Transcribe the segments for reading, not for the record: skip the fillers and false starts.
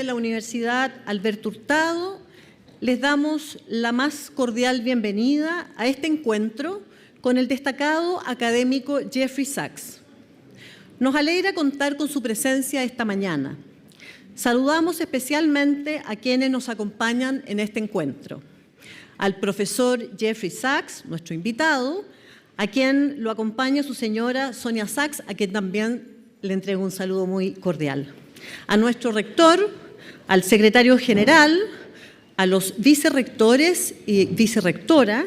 de la Universidad Alberto Hurtado, les damos la más cordial bienvenida a este encuentro con el destacado académico Jeffrey Sachs. Nos alegra contar con su presencia esta mañana. Saludamos especialmente a quienes nos acompañan en este encuentro. Al profesor Jeffrey Sachs, nuestro invitado, a quien lo acompaña su señora Sonia Sachs, a quien también le entrego un saludo muy cordial. A nuestro rector, al secretario general, a los vicerrectores y vicerrectora,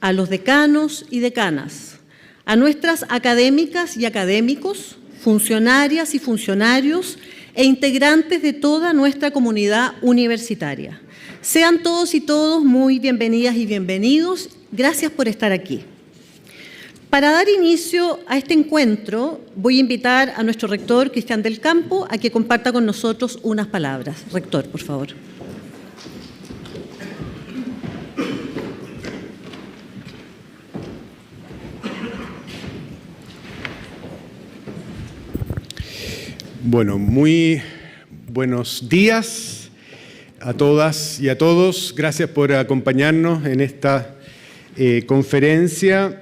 a los decanos y decanas, a nuestras académicas y académicos, funcionarias y funcionarios e integrantes de toda nuestra comunidad universitaria. Sean todos y todos muy bienvenidas y bienvenidos. Gracias por estar aquí. Para dar inicio a este encuentro, voy a invitar a nuestro rector, Cristian del Campo, a que comparta con nosotros unas palabras. Rector, por favor. Bueno, muy buenos días a todas y a todos. Gracias por acompañarnos en esta conferencia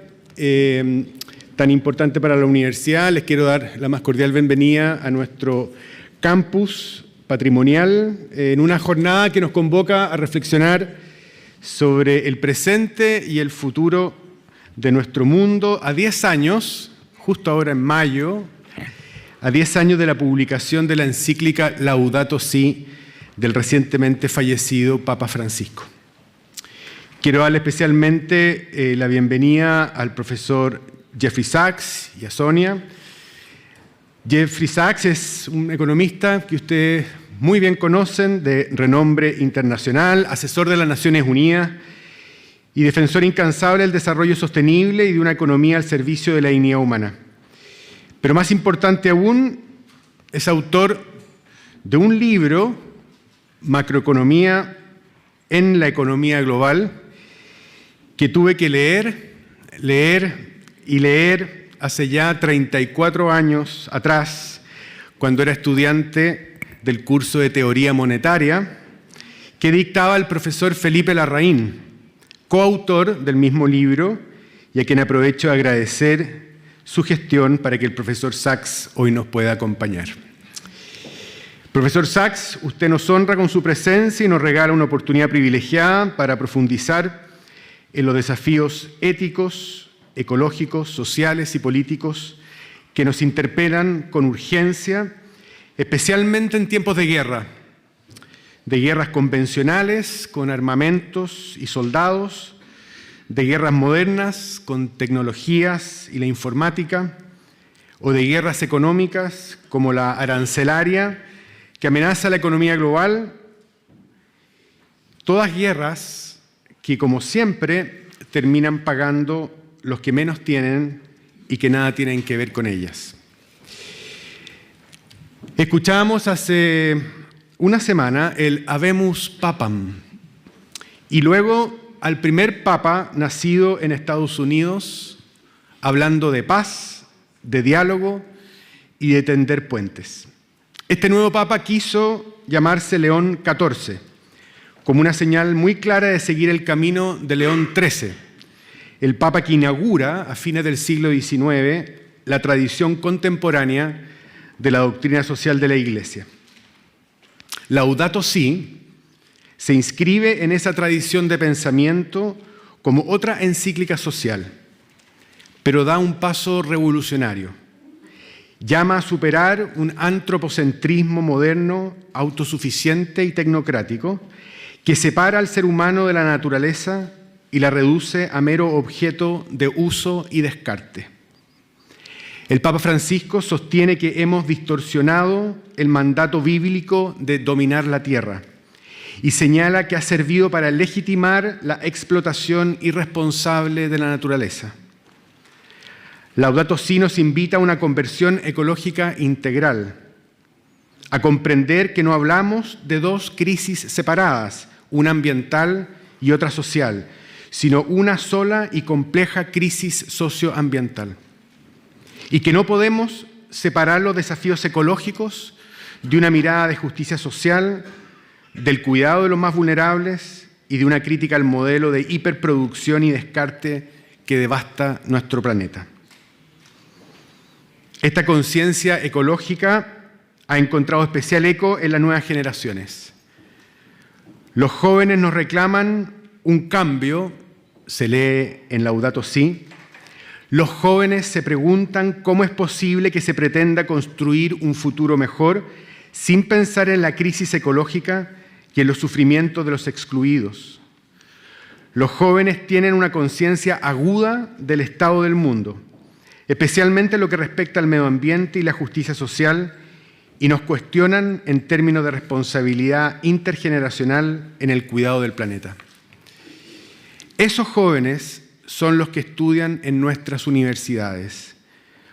tan importante para la universidad. Les quiero dar la más cordial bienvenida a nuestro Campus Patrimonial en una jornada que nos convoca a reflexionar sobre el presente y el futuro de nuestro mundo a 10 años, justo ahora en mayo, a 10 años de la publicación de la encíclica Laudato Si del recientemente fallecido Papa Francisco. Quiero darle especialmente la bienvenida al profesor Jeffrey Sachs y a Sonia. Jeffrey Sachs es un economista que ustedes muy bien conocen, de renombre internacional, asesor de las Naciones Unidas y defensor incansable del desarrollo sostenible y de una economía al servicio de la dignidad humana. Pero más importante aún, es autor de un libro, Macroeconomía en la economía global, que tuve que leer hace ya 34 años atrás, cuando era estudiante del curso de teoría monetaria, que dictaba el profesor Felipe Larraín, coautor del mismo libro, y a quien aprovecho de agradecer su gestión para que el profesor Sachs hoy nos pueda acompañar. Profesor Sachs, usted nos honra con su presencia y nos regala una oportunidad privilegiada para profundizar en los desafíos éticos, ecológicos, sociales y políticos que nos interpelan con urgencia, especialmente en tiempos de guerras convencionales con armamentos y soldados, de guerras modernas con tecnologías y la informática, o de guerras económicas como la arancelaria que amenaza la economía global. Todas guerras que, como siempre, terminan pagando los que menos tienen y que nada tienen que ver con ellas. Escuchábamos hace una semana el Habemus Papam y luego al primer papa nacido en Estados Unidos hablando de paz, de diálogo y de tender puentes. Este nuevo papa quiso llamarse León XIV, como una señal muy clara de seguir el camino de León XIII, el papa que inaugura a fines del siglo XIX la tradición contemporánea de la doctrina social de la Iglesia. Laudato Si se inscribe en esa tradición de pensamiento como otra encíclica social, pero da un paso revolucionario. Llama a superar un antropocentrismo moderno, autosuficiente y tecnocrático, que separa al ser humano de la naturaleza y la reduce a mero objeto de uso y descarte. El Papa Francisco sostiene que hemos distorsionado el mandato bíblico de dominar la tierra y señala que ha servido para legitimar la explotación irresponsable de la naturaleza. Laudato Si nos invita a una conversión ecológica integral, a comprender que no hablamos de dos crisis separadas, una ambiental y otra social, sino una sola y compleja crisis socioambiental. Y que no podemos separar los desafíos ecológicos de una mirada de justicia social, del cuidado de los más vulnerables y de una crítica al modelo de hiperproducción y descarte que devasta nuestro planeta. Esta conciencia ecológica ha encontrado especial eco en las nuevas generaciones. Los jóvenes nos reclaman un cambio, se lee en Laudato Si. Los jóvenes se preguntan cómo es posible que se pretenda construir un futuro mejor sin pensar en la crisis ecológica y en los sufrimientos de los excluidos. Los jóvenes tienen una conciencia aguda del estado del mundo, especialmente en lo que respecta al medio ambiente y la justicia social, y nos cuestionan en términos de responsabilidad intergeneracional en el cuidado del planeta. Esos jóvenes son los que estudian en nuestras universidades,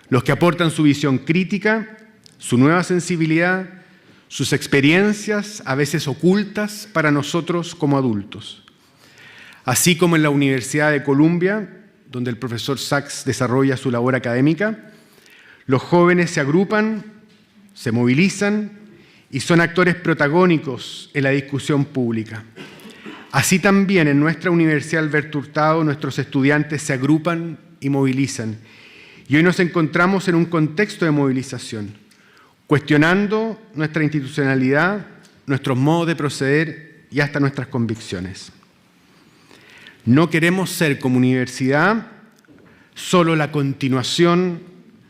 los que aportan su visión crítica, su nueva sensibilidad, sus experiencias, a veces ocultas para nosotros como adultos. Así como en la Universidad de Columbia, donde el profesor Sachs desarrolla su labor académica, los jóvenes se agrupan, se movilizan y son actores protagónicos en la discusión pública. Así también en nuestra Universidad Alberto Hurtado nuestros estudiantes se agrupan y movilizan. Y hoy nos encontramos en un contexto de movilización, cuestionando nuestra institucionalidad, nuestros modos de proceder y hasta nuestras convicciones. No queremos ser como universidad solo la continuación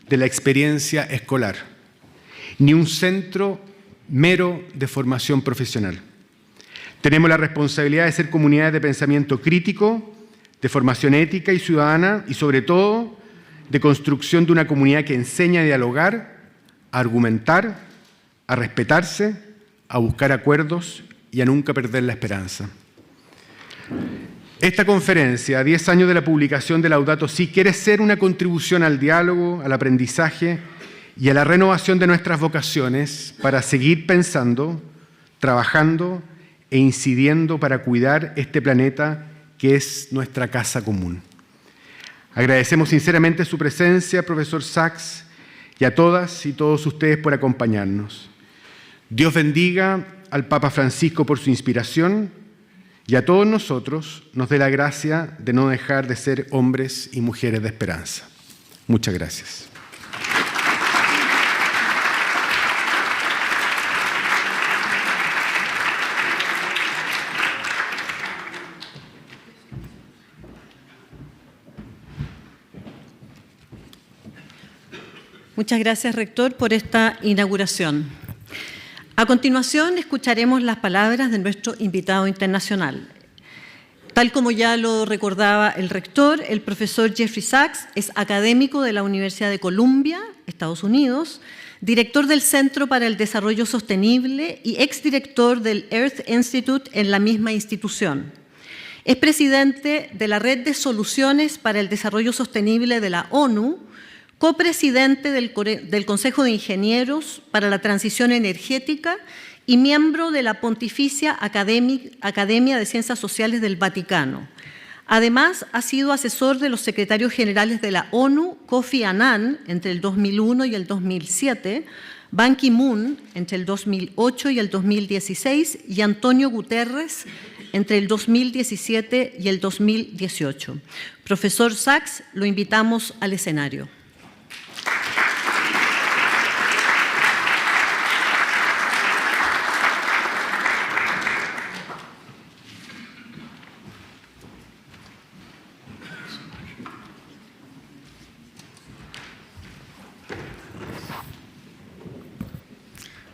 de la experiencia escolar, ni un centro mero de formación profesional. Tenemos la responsabilidad de ser comunidades de pensamiento crítico, de formación ética y ciudadana, y sobre todo, de construcción de una comunidad que enseña a dialogar, a argumentar, a respetarse, a buscar acuerdos y a nunca perder la esperanza. Esta conferencia, a 10 años de la publicación de Laudato Si, quiere ser una contribución al diálogo, al aprendizaje y a la renovación de nuestras vocaciones para seguir pensando, trabajando e incidiendo para cuidar este planeta que es nuestra casa común. Agradecemos sinceramente su presencia, profesor Sachs, y a todas y todos ustedes por acompañarnos. Dios bendiga al Papa Francisco por su inspiración y a todos nosotros nos dé la gracia de no dejar de ser hombres y mujeres de esperanza. Muchas gracias. Muchas gracias, rector, por esta inauguración. A continuación, escucharemos las palabras de nuestro invitado internacional. Tal como ya lo recordaba el rector, el profesor Jeffrey Sachs es académico de la Universidad de Columbia, Estados Unidos, director del Centro para el Desarrollo Sostenible y exdirector del Earth Institute en la misma institución. Es presidente de la Red de Soluciones para el Desarrollo Sostenible de la ONU, copresidente del Consejo de Ingenieros para la Transición Energética y miembro de la Pontificia Academia de Ciencias Sociales del Vaticano. Además, ha sido asesor de los secretarios generales de la ONU, Kofi Annan, entre el 2001 y el 2007, Ban Ki-moon, entre el 2008 y el 2016, y Antonio Guterres, entre el 2017 y el 2018. Profesor Sachs, lo invitamos al escenario.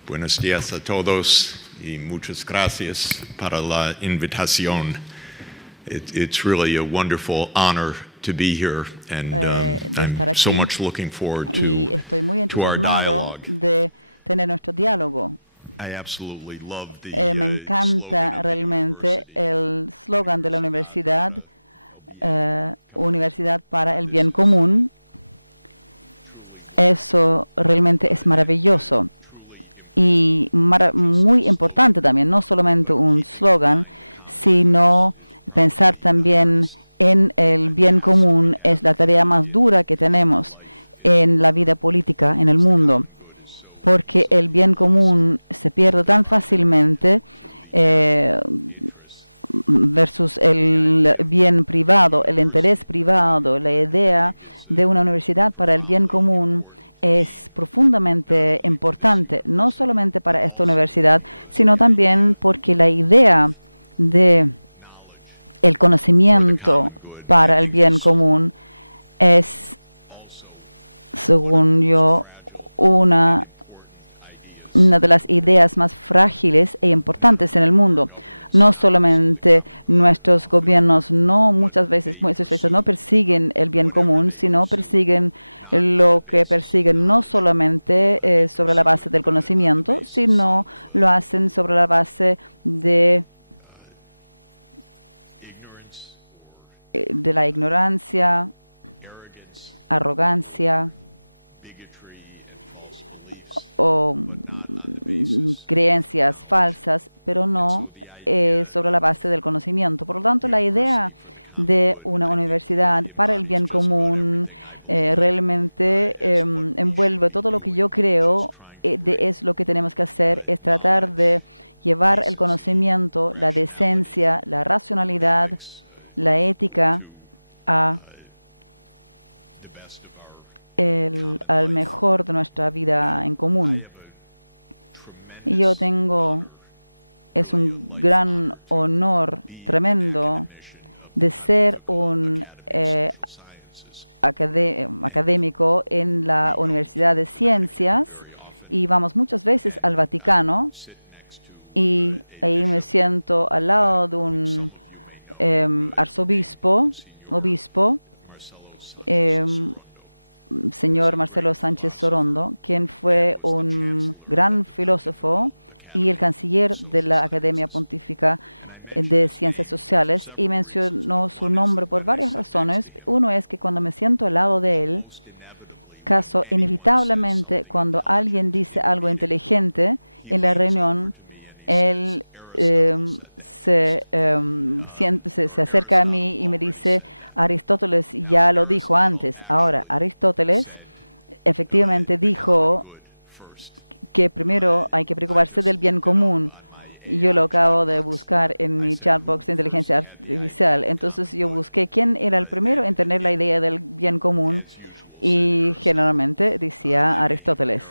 Buenos días a todos y muchas gracias para la invitación. It's really a wonderful honor to be here, and I'm so much looking forward estoy muy to our entusiasmado dialogue. de tener nuestro diálogo. I absolutely love the Me encanta realmente el slogan de la universidad, Universidad para el Bien Común. Eso realmente es maravilloso y muy importante también, no solamente un slogan, sino pensar también en el bien común. Es la tarea más dura que tenemos en la vida política en el mundo. porque el bien común se pierde tan fácilmente versus el bien privado, el interés privado. La idea de una universidad para el bien común es profundamente importante, no solamente para esta universidad, sino también porque la idea de el conocimiento para el bien común es, según yo, una de las ideas más frágiles e importantes en el mundo. No solamente nuestros gobiernos muchas veces no persiguen el bien común, sino persiguen lo que persiguen no solamente sobre la base del conocimiento, sino lo hacen sobre la base de la ignorancia, arrogancia o creencias falsas, pero no sobre la base del conocimiento. Por lo tanto, la idea de una universidad para el bien común realmente envuelve todo lo que yo creo es lo que tenemos que hacer, es tratar de llevar el conocimiento, la decencia, la racionalidad, la ética al mejor de nuestra vida en común. Y es un gran honor tremendo de ser un académico en la Universidad de Ciencias, y vamos muchas veces al Vaticano y ahí me siento al lado de un obispo, señor Marcelo Sánchez Sorondo, quien fue un gran filósofo y el canciller de la Academia Pontífica de Ciencias Sociales, y mencionó su nombre por varias razones. Uno es que cuando me siento al lado de él, inevitablemente cuando alguien dice algo inteligente en la reunión, él se acerca a mí y me dice: Aristóteles ya lo dijo antes. Ahora, Aristóteles efectivamente dijo que primero hay que preocuparse del bien común. Y yo lo acabo de buscar en mi chatbox de inteligencia artificial. Entonces yo busqué quién era el primero en tener la idea del bien común, y generalmente decía Aristóteles.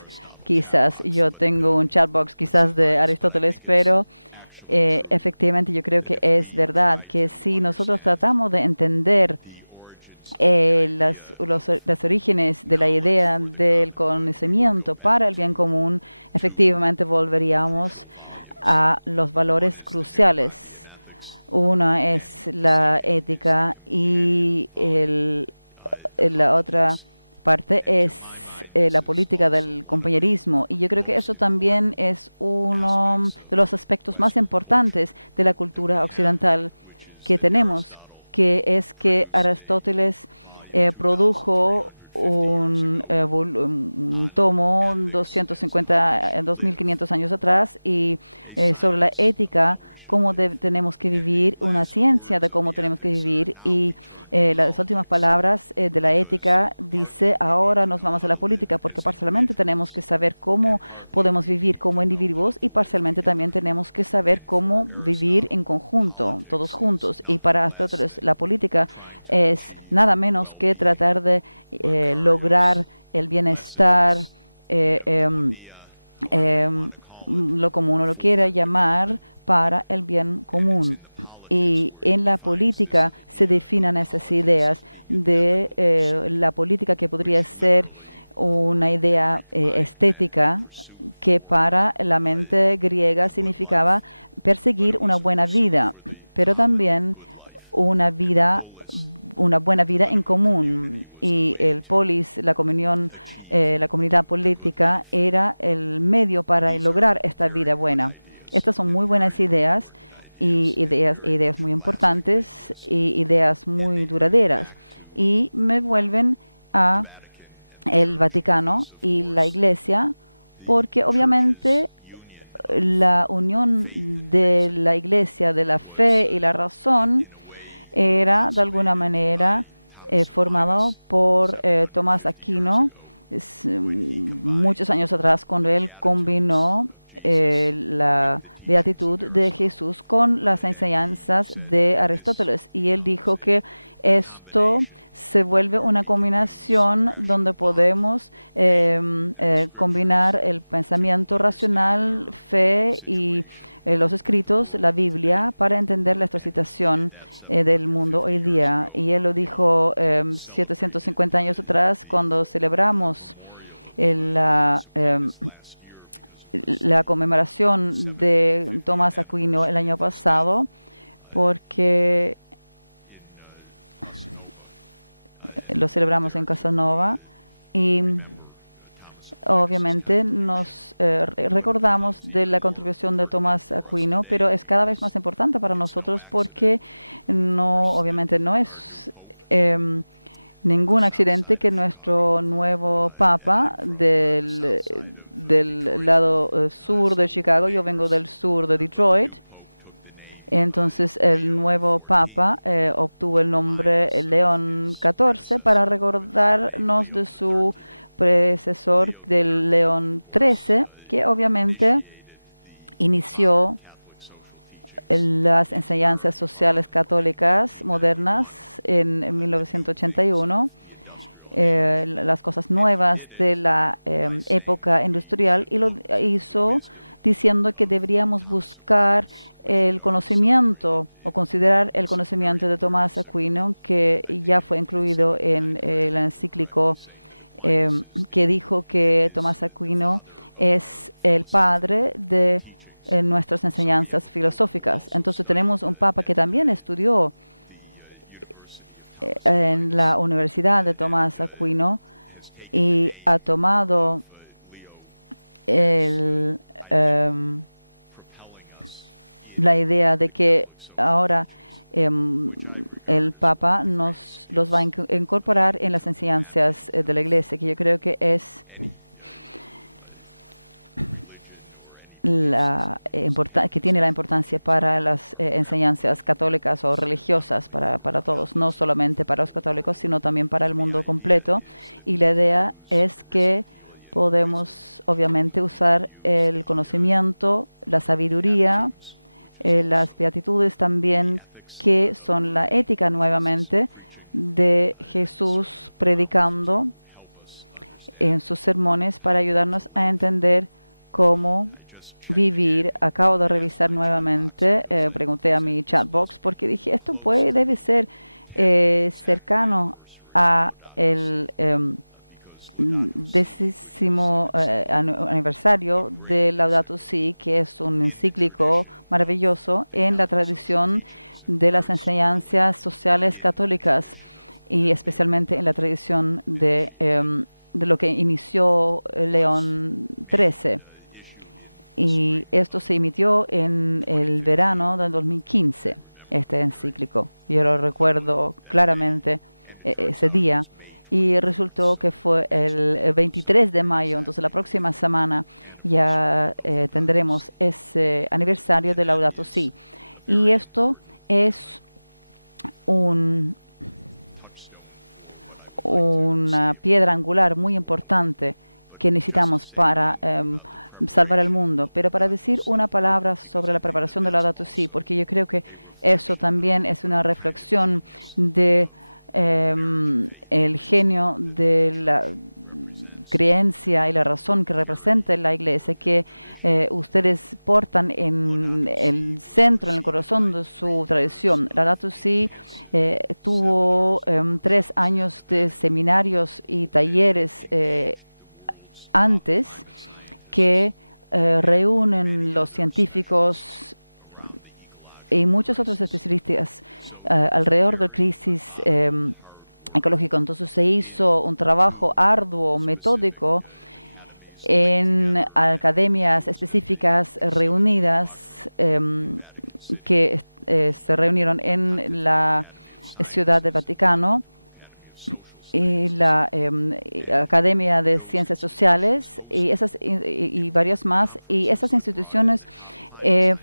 Quizás yo tengo un chatbox quizás de Aristóteles, pero efectivamente yo creo que es verdad que si nosotros tratamos de entender los orígenes de la idea del conocimiento para el bien común, efectivamente volveríamos a los valores cruciales. Una es la ética y la otra parte es la política del compañerismo, y yo creo que eso también es uno de los aspectos más importantes de la cultura occidental que tenemos, que es que Aristóteles produjo un tomo 2500 años atrás, y sobre la ética, cómo tenemos que vivir, una ciencia de cómo tenemos que vivir, y las últimas palabras de la ética dice: ahora nos vamos a la política, porque parcialmente tenemos que saber cómo podemos vivir como individuos, y parcialmente también tenemos que saber cómo vivir en conjunto, todos juntos. Y para Aristóteles la política es nada menos que tratar de lograr el bienestar, lo como uno lo quiera llamar, para el bien común. Y en la política se definen esas ideas de la política, que podría ser una idea estética, que para la mente griega significaba perseguir una buena vida, pero también una buena vida en común. Y el polis, la comunidad política, era el medio para lograr esta vida buena. Estas son muy buenas ideas, y ideas muy importantes, y ideas muy duraderas, y me vuelven a el Vaticano y la Iglesia, porque obviamente la unión de la Iglesia, de la fe y la razón, era de alguna manera formado por Tomás Aquino, muchos años atrás, cuando él combinó la beatitud de Jesús con las enseñanzas de Aristóteles. Y él dijo que esto se vuelve una combinación donde podemos combinar el pensamiento racional, fe y los escritos, la Biblia, para entender la situación del mundo hoy día. Y él lo dijo 750 años atrás, cuando celebramos la conmemoración de Tomás Aquino el año pasado, porque lo celebramos en Casanova y obviamente nos recordamos de la contribución de Tomás Aquino, pero es cada vez más importante para nosotros porque obviamente no es ningún accidente que nuestro nuevo papa del lado sur de Chicago, yo vengo del sur de Detroit, entonces el nuevo papa obtuvo el nombre León XIV para recordarnos de su predecesor del León XIII, que obviamente inició las enseñanzas sociales católicas modernas en 1981, las cosas nuevas de la época industrial, y lo hizo diciendo que deberíamos buscar el conocimiento o considerar el conocimiento de Tomás Aquino, que ya fue incluido en el encíclico que dijo que Tomás Aquino es el padre de nuestras enseñanzas filosóficas. Entonces tenemos un papa que también estudió en la Universidad de Tomás Aquino y ha tomado la idea de que ahora el Papa los va a incorporar en las enseñanzas de la Iglesia, que yo creo que es que tiene la importancia para las enseñanzas católicas o religiosas para todos, no solamente para los católicos, sino también para el mundo completo. Y la idea es que podemos obviamente usar el conocimiento, la sabiduría, las beatitudes también, que son la ética nuevamente de Jesús predicando en sus sermones para ayudarnos a entender cómo vivir. Acabo de revisar nuevamente, pregunté a mi chat box porque dije, esto debe ser cercano a el 10º aniversario de Laudato Si, que es un encíclico maravilloso en la tradición de las enseñanzas sociales católicas y especialmente en la tradición de lo que inició León XIII. Y esto se emitió en el verano del 2015, este encíclico. Yo lo recuerdo claramente ese día. Y resultó que fue el 23 de mayo, entonces la próxima semana ya tendremos ese aniversario de Laudato Si. Y esto es una piedra angular muy importante que necesitamos para salvar el mundo. Pero para decir una palabra sobre la preparación de Laudato Si, porque yo creo que eso también es una reflexión de el genio de la creencia y la razón que representa la Iglesia, que ustedes portan en el centro, en el corazón de su tradición. Laudato Si tuvo 3 años de seminarios y talleres antes que reúnen los científicos y muchos otros especialistas alrededor de la crisis ecológica. Entonces se hizo un trabajo arduo, metódico, en academias específicas reunidas que se reunieron en la Ciudad del Vaticano y la Academia de Ciencias Sociales y varias más. Y esas instituciones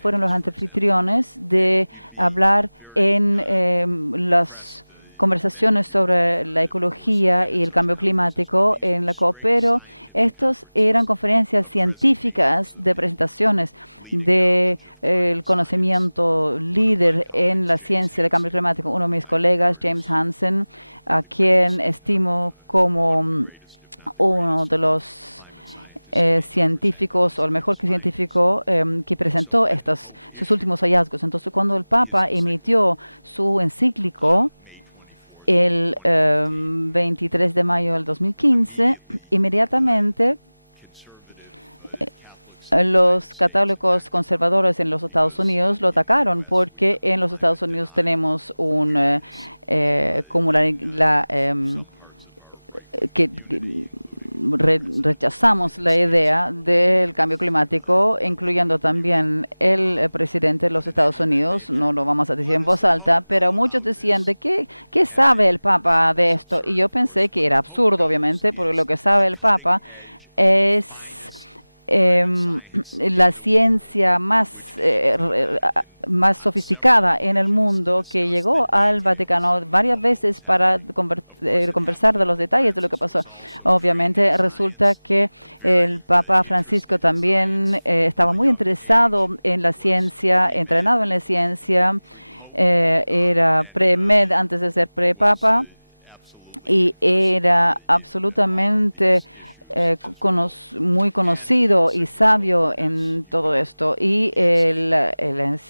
fueron los anfitriones de hablar en las conversaciones sobre la ecología y el cambio climático en la COP, pero estos eran conferencias científicas de presentaciones del conocimiento líder en la ciencia de cambio climático. Uno de mis colegas, James Hansen, a quien estimo como uno de los científicos, o el mejor que científico, que presentó sus últimos hallazgos. Entonces, cuando el Papa emitió su encíclico el 23 de mayo del 2015, inmediatamente los católicos conservadores en los Estados Unidos lo atacaron, porque en los Estados Unidos tenemos rechazamos la idea del cambio climático, incluyendo también el presidente de los Estados Unidos. No lo vamos a decir en voz alta, pero muchos decían de qué sabe el Papa de esto. Y yo pensé que era absurdo, obviamente, porque lo que sabe el Papa es la ciencia más sofisticada en el mundo, que llegó al Vaticano varias veces para conversar de los detalles de lo que pasó. Obviamente resulta que el Papa Francisco también estaba muy interesado en la ciencia, entrenado en la ciencia, era pre-med antes de ser pre-papa, y era absolutamente muy conocido y sabio en todo esto. Y el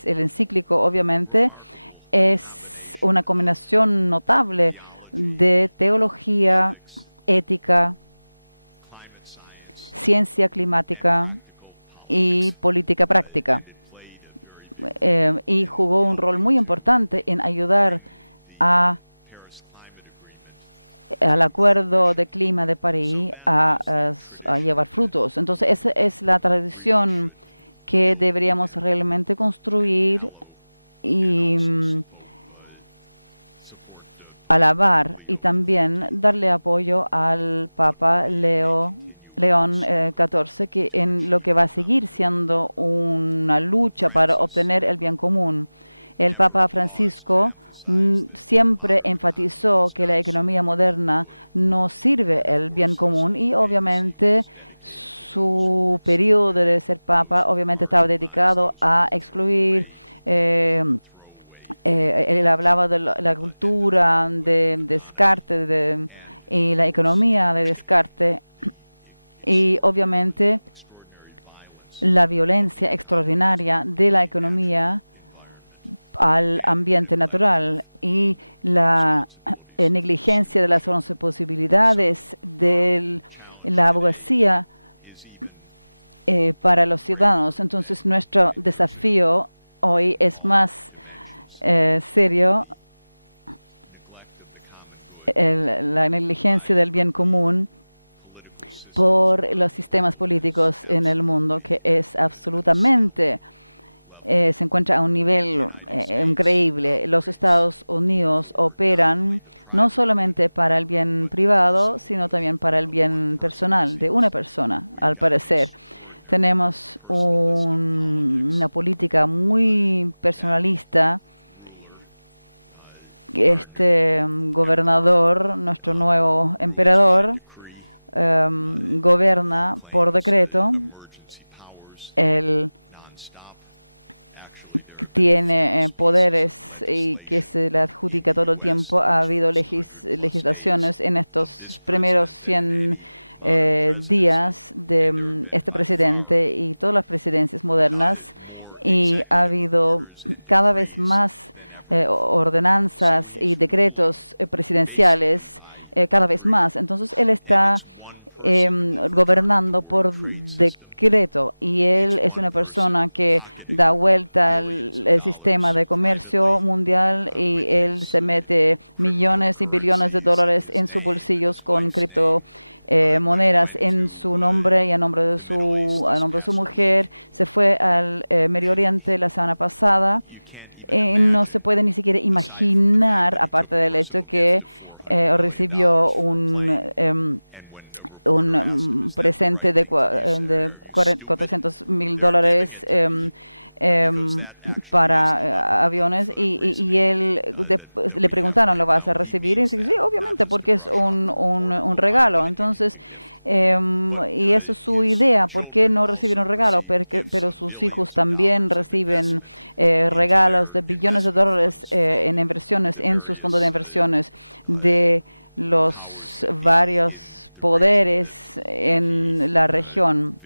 encíclico obviamente es una combinación notable de teología, ética, ciencia climática y política práctica. Y jugó un rol muy importante en ayudar al acuerdo de clima de París a llevar frutos. Entonces, esa es la tradición que deberíamos realmente construir y alabar, y también darle apoyo al Papa León XIV, que en lo que va a seguir siendo una lucha para obtener el bien común. El Papa Francisco siempre enfatizó que la economía moderna no sirve el bien común, y obviamente su periodo de ser papa obviamente estaba dedicado a excluir. Él hablaba de la cultura de descarte y la economía de descarte, y obviamente la violencia extraordinaria de la economía al ambiente natural, y la negligencia de las 11 posibilidades de la abogacía para los ciudadanos. Entonces, nuestro desafío hoy es más serio. La negligencia del bien común por los sistemas políticos en el mundo, que es absolutamente se encuentra a un nivel increíble. Los Estados Unidos operan no solamente para el bien privado, sino también para el bien personal de una persona, al parecer. Tenemos una política muy personalista. Este gobernador, nuestro nuevo emperador, gobierna por decreto. Él tiene poderes y que se le adjudica todo el tiempo. Ha habido legislaciones en estos primeros 100 días de este presidente y todas las presidencias modernas, y ha habido cada vez más ordenanzas y decretos presidenciales, cada vez más. Entonces, él está gobernando por decreto, y él es una persona que da vuelta el sistema de comercio mundial, y él se mete millones y billones de dólares en sus bolsillos con criptomonedas en su nombre y a nombre de su mujer. Se fue al Medio Oriente la semana pasada. No se puede ni siquiera imaginar, aparte del hecho que recibió un presente de $400,000 para aviones y él le preguntaron, ¿lo vas a recibir? Y dice, sí, obviamente, porque es un regalo. Entonces, y eso es su idea, ¿por qué no recibir un regalo? Pero sus hijos también reciben regalos de billones de dólares en inversiones, en sus fondos de inversiones de los varios poderes en la región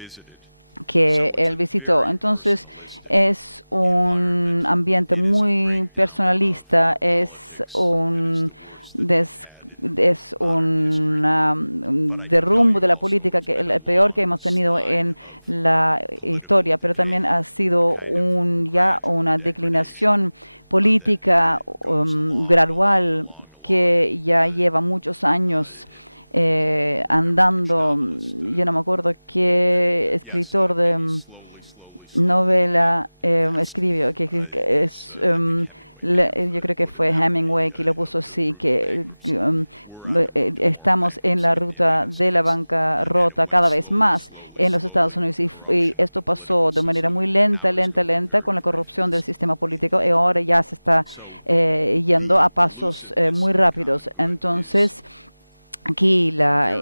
que él visitó. Entonces es un ambiente muy personalista, es un derrumbo de la política, que el peor que hemos tenido en la historia, pero también ha sido ya una declinación política gradual que ya lleva muchos años andando. Yo no me acuerdo qué escritor de novela escribió, que es yo creo que fue Hemingway que lo puso así, que estamos en la ruta de la bancarrota cada vez más en los Estados Unidos y esto pasó de manera muy lenta con la corrupción del sistema político y ahora ya se está yendo a pasos muy rápidos. Entonces, aquí la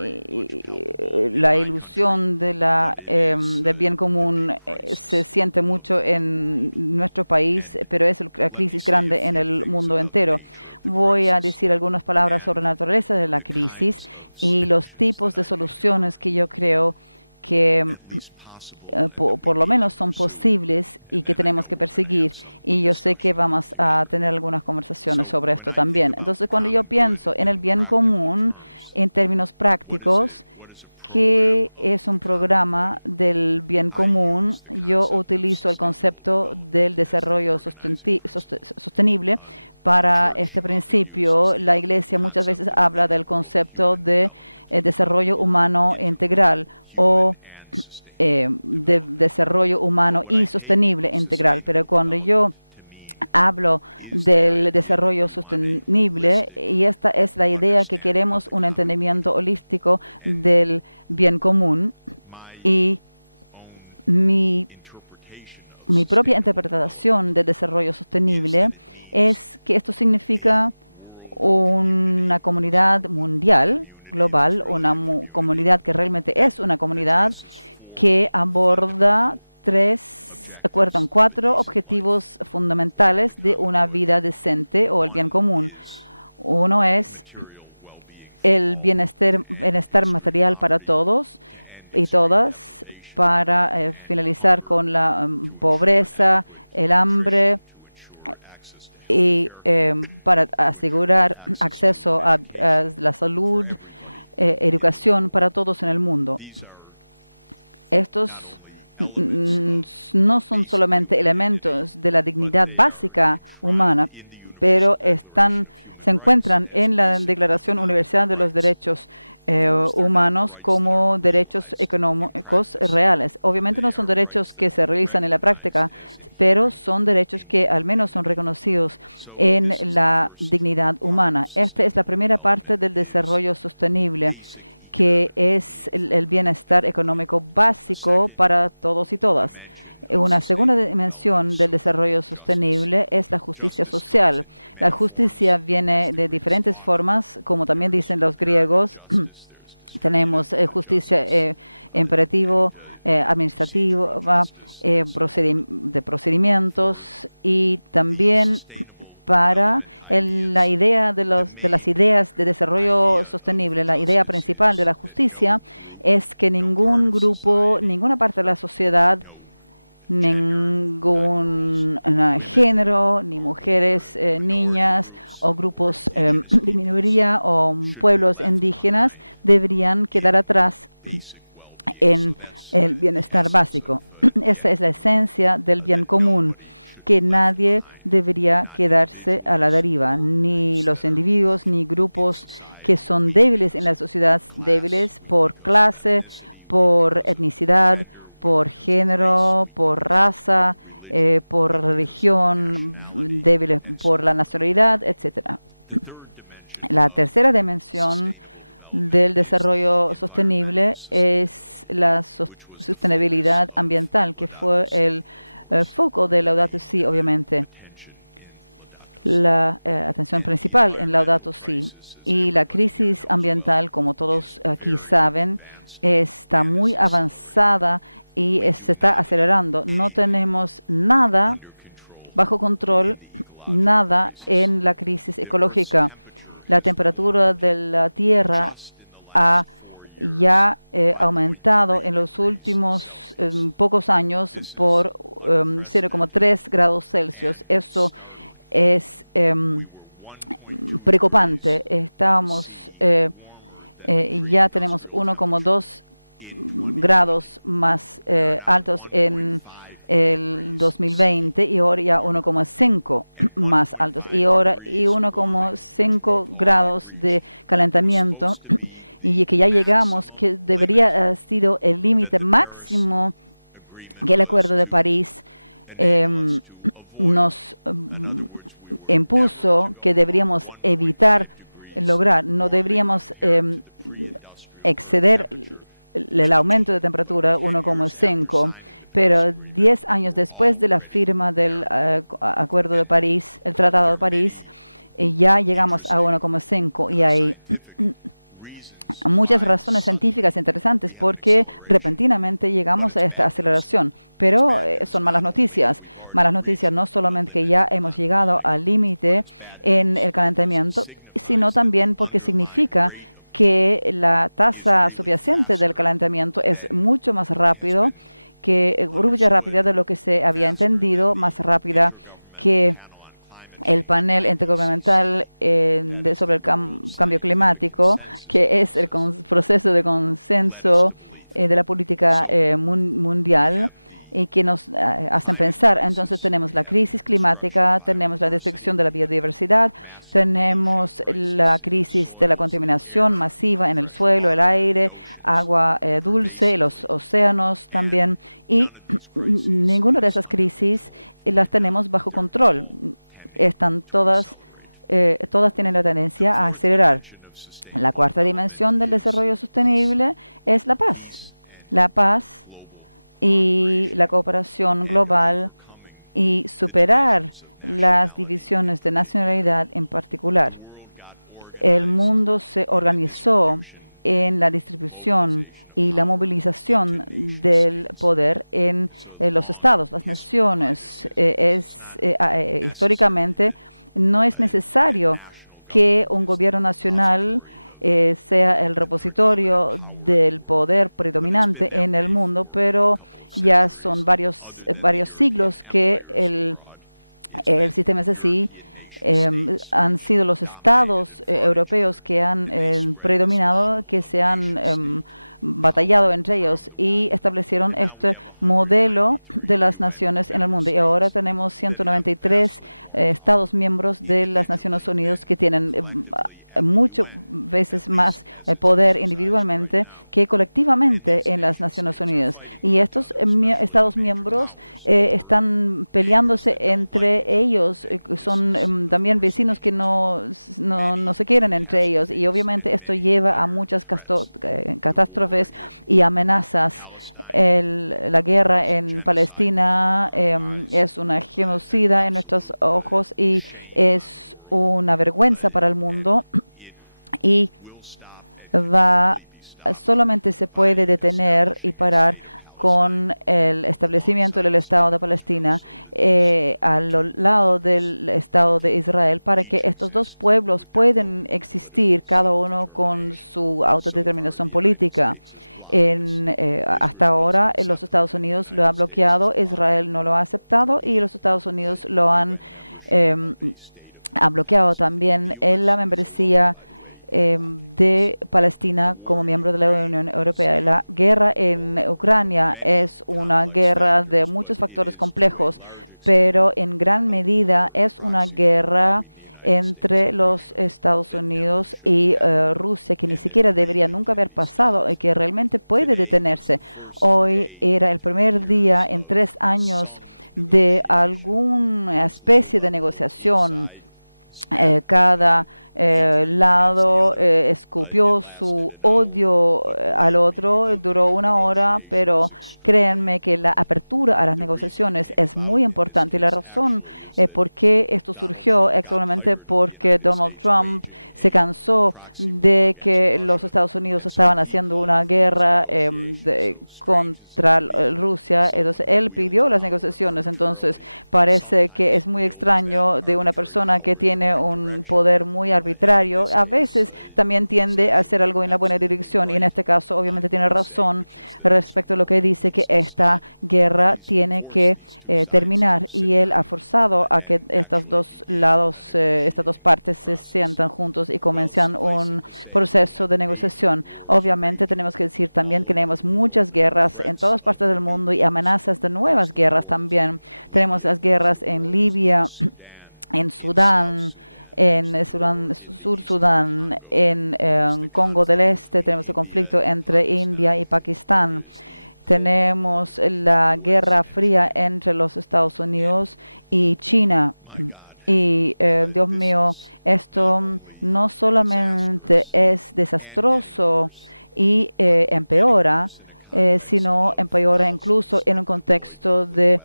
ilusión de del bien común se siente mucho en nuestro país, pero es la crisis grande en el mundo entero. Voy a decir algunas palabras sobre la naturaleza de la crisis y los tipos de soluciones que yo creo que por lo menos son posibles y que tenemos que perseguir. Y yo sé que vamos a tener algunas conversaciones sobre esto también. Entonces, cuando yo pienso en el bien común, en términos prácticos, ¿qué es un programa del bien común? Yo utilizo el concepto del desarrollo sostenible para este principio. La Iglesia muchas veces habla del concepto de desarrollo humano integral o de desarrollo humano y sostenible integral. Pero cuando yo hablo del desarrollo sostenible, y esta es la idea que queremos un entendimiento holístico del bien común, y mi propia interpretación del desarrollo sostenible es que esto significa una comunidad mundial, global, una comunidad que realmente es una comunidad que aborda cuatro objetivos fundamentales de una vida decente o el bien común. Uno es el bienestar material para todos y todas, para finalizar con la pobreza, el hambre, y para asegurar acceso a la salud, educación para todos en el mundo. Estos no son solamente elementos de la dignidad básica humana, pero se encuentran en la Declaración Universal de los Derechos Humanos como derechos económicos reales. Obviamente no son derechos que se realizan en la práctica, pero son derechos que al menos son reconocidos en la dignidad humana. Esta es la primera parte del desarrollo sostenible, que es el bienestar económico básico para todos y todas. Una segunda dimensión del desarrollo sostenible es la justicia social. La justicia viene de diferentes formas, como también dicen los griegos. Tenemos justicia imperativo, administrativa, de procedimientos, y también para la idea de las ideas de desarrollo sostenible. La idea principal de la justicia es que ningún grupo, ninguna parte de la sociedad, ningún género, ni mujeres, niñas o grupos de minoría o pueblos indígenas deberían quedar atrás en el bienestar básico. Esa es la esencia del bien común, que nadie debería quedarse a la deriva, ni los individuos ni grupos que son débiles en la sociedad, débiles por clase, por etnicidad, por género, por raza, por religión, débiles por la nacionalidad, etc. La tercera dimensión del desarrollo sostenible es la sostenibilidad ambiental, que fue el foco de Laudato Si, obviamente. La atención principal en Laudato Si. Y la crisis ambiental, como todos aquí saben, está muy avanzada y se está acelerando. No tenemos nada bajo control, nada en la crisis ecológica. La temperatura de la Tierra ha ya aumentado en los últimos pocos años por 0,3 grados Celsius. Eso es preocupante. Ya tenemos 1,2 grados más altos en el 2020 y ahora ya 1,5 más altos y 1,5 grados de calentamiento y que ya llegamos, que debería haber sido el límite máximo que el Acuerdo de París nos impuso, que deberíamos evitar lograr. No deberíamos exceder el aumento de temperatura 1,5, pero 10 años después de la firma del Acuerdo de París, el Tratado de París, ya llegamos a 1,5 y hay muchas razones científicas interesantes porque repentinamente llegamos a esta aceleración. Pero son malas noticias. Malas noticias no solamente que ya hemos llegado al límite en el calentamiento, sino también porque significa que la tasa subyacente del calentamiento es mucho más rápida de lo que se había entendido, más rápida que el panel intergubernamental sobre el cambio climático, que es el proceso de consenso de la política mundial y que nos hacen pensar. Entonces tenemos la crisis climática, tenemos la destrucción de la biodiversidad, tenemos la crisis de la contaminación masiva en el suelo, el aire, agua dulce, los océanos también, y ninguna de esas crisis las tenemos bajo control. Están todas tienen la tendencia a acelerar. La cuarta dimensión del desarrollo sostenible es la paz. La paz y la cooperación global y superar las divisiones de nacionalidad en particular. El mundo se organizó en la distribución y la movilización del poder en los estados, las naciones. Históricamente no es necesario que un gobierno nacional sea el repositorio del poder predominante en el mundo, pero ya son varios siglos que el sistema es así. Han sido los estados europeos que han predominado, que se han batallado entre ellos y establecieron este modelo de las naciones en el mundo. Y ahora tenemos 193 estados miembros de las Naciones Unidas que tienen muchas veces más poder individualmente que colectivamente en las Naciones Unidas. Y estos Estados miembros están peleándose entre ellos, son también vecinos que no se quieren entre ellos. Y obviamente esto lleva a muchas catástrofes y amenazas. La guerra en Palestina es una genocida en nuestros ojos y es una vergüenza para el mundo y solamente se puede detener y parar con el establecimiento del Estado de Palestina al lado del Estado de Israel para que estos dos pueblos puedan existir, cada uno con su autodeterminación política. Hasta ahora los Estados Unidos lo han bloqueado, Israel no lo ha aceptado y los Estados Unidos lo han bloqueado también en la membresía de Palestina como miembro de la Unión Europea. La guerra en Ucrania es una guerra de muchos factores complejos, pero en gran medida es una guerra entre los Estados Unidos y Rusia, que ni siquiera debería nunca haber pasado y que realmente puede detenerse. Hoy era el primer día en 3 años de alguna especie de negociación. Cada lado escupió su odio al otro, duró 1 hora, pero créanme que la apertura a las negociaciones es muy importante. Y la razón por qué esto surgió es solamente porque Donald Trump se cansó de que los Estados Unidos estaban haciendo una guerra contra Rusia. Entonces él pidió las negociaciones. Entonces parece que es muy extraño de una persona que tiene un poder muy arbitrario. A veces también tiende a hacer algo en la buena dirección, y en este caso obviamente tiene razón respecto a lo que dice, que esta guerra tiene que terminar, y él ha forzado a que estos dos lados, estas dos partes se sientan juntos y comiencen un proceso de negociación. Obviamente tenemos que decir también que tenemos muchas guerras en todas partes del mundo y amenazas de nuevas guerras también. Tenemos las guerras en Libia, en Sudán, en Sudán, en Congo del Este. Tenemos el conflicto entre India y Pakistán. Tenemos la Guerra Fría entre los Estados Unidos y China. Y, Dios mío, esto no solamente es desastroso y empeora, sino empeora incluso en un contexto de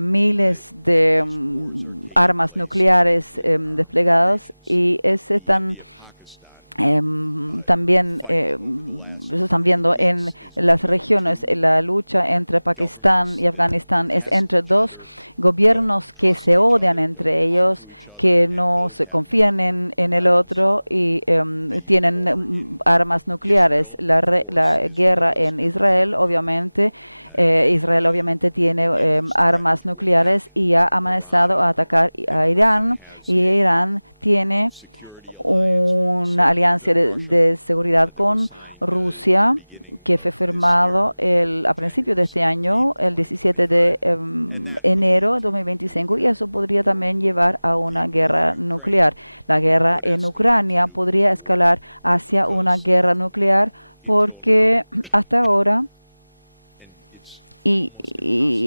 miles de armas nucleares desplegadas, y es tan también eso están viendo en las regiones. La lucha entre Pakistán y Afganistán es entre dos gobiernos que se odian entre ellos, que no se confían en el otro y tienen armas nucleares. La guerra en Israel obviamente tiene armas nucleares y ha amenazado a atacar a Irán, y Irán tiene una alianza de seguridad con Rusia que fue firmado a principios de este año, el 17 de enero de 2025, y eso podría también llevar a una guerra nuclear. La guerra en Ucrania podría escalar hacia una guerra nuclear, porque hasta ahora y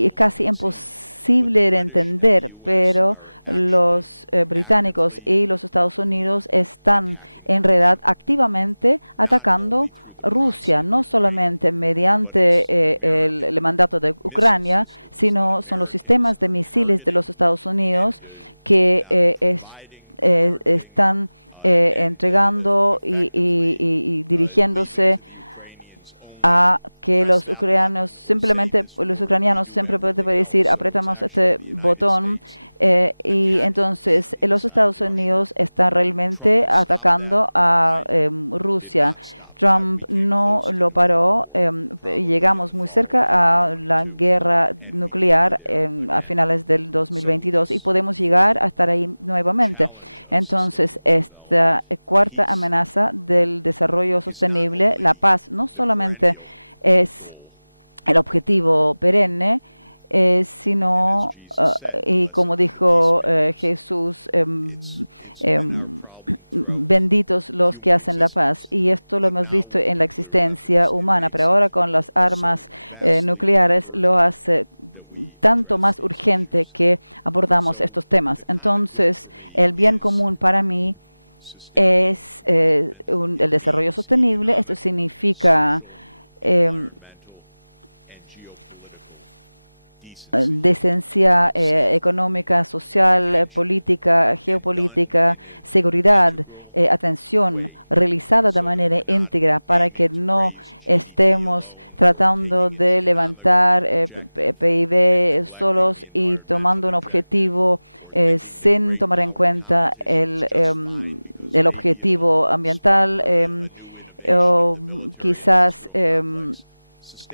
es casi imposible de entender, pero los británicos y los Estados Unidos están en realidad activamente atacando Rusia, no solamente mediante el mandato de Ucrania, sino son los sistemas de misiles de los Estados Unidos que están entregando y dirigiéndose a que los ucranianos siempre pueden decir: apretamos este botón, y entonces los Estados Unidos están realmente atacando a Rusia. Trump no lo paró. Llegamos muy cerca a la guerra nuclear a finales del 2022 y podemos llegar a estar ahí nuevamente. Entonces, esta cuarta amenaza del desarrollo sostenible, la paz, no solamente es el objetivo perenne, sino, y como dijo Jesús, benditos los que hacen la paz. Y esto lo hemos visto en la existencia humana, pero ahora con las armas nucleares lo hace tanto más urgente que abordamos estos temas. Entonces, el bien común para mí es el desarrollo sostenible. Esto significa decencia económica, social, política, geopolítica, seguridad, atención realizada de manera íntegra, para que no estemos tratando de levantar PIB solos y tomando un objetivo sin tomar en cuenta el objetivo ambiental, o quizás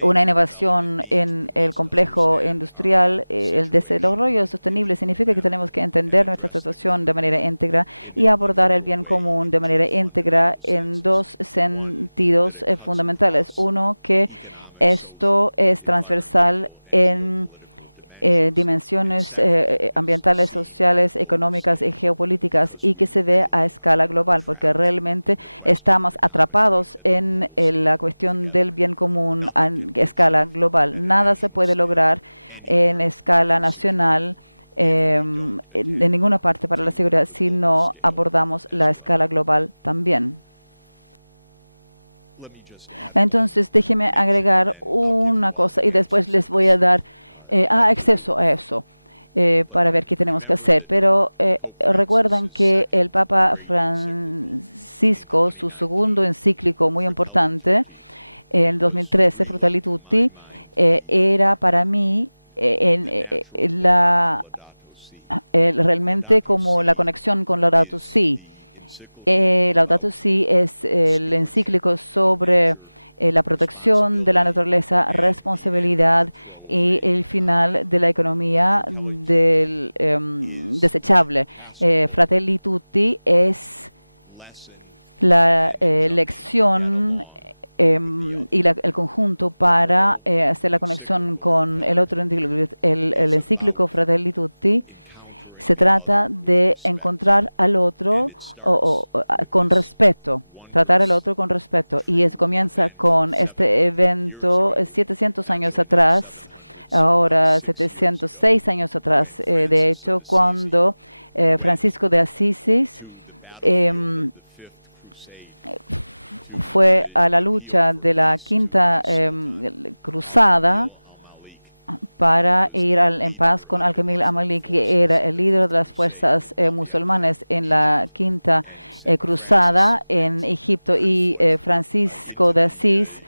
una innovación en el complejo industrial. El desarrollo sostenible significa que tenemos que entender nuestra situación de manera íntegra y abordar el bien común de manera íntegra en dos sentidos fundamentales. Uno, que esto es transversal en dimensiones ambientales, sociales, económicas y geopolíticas, y que se ve a escala global, porque realmente estamos atrapados en la cuestión del bien común a escala global. Nada se puede lograr en escala nacional en ninguna parte para la seguridad si no abordamos la escala global también. Entonces, déjeme agregar una cosa y después les voy a dar acceso a eso para ver qué tenemos que hacer. Pero recuerdan que el Papa Francisco, su segundo encíclico muy importante, en 2013, Fratelli Tutti, era para mí realmente como la conexión con Laudato Si. Laudato Si es el encíclico sobre la protección de la naturaleza, responsabilidad y el final de la economía desechable. Fratelli Tutti es la lección y el conjunto para hacer la conexión con el otro encíclico. El encíclico Fratelli Tutti se trata de encontrar al otro con respeto, tratar al otro con respeto. Y comienza con este evento 700 años atrás, ahora 706 años atrás, de hecho, cuando Francisco de Asís fue a la lucha de la quinta cruzada para ir en paz con Al-Kamil Amali, que era el líder de las fuerzas musulmanes en la quinta cruzada en Egipto, y Francisco de Asís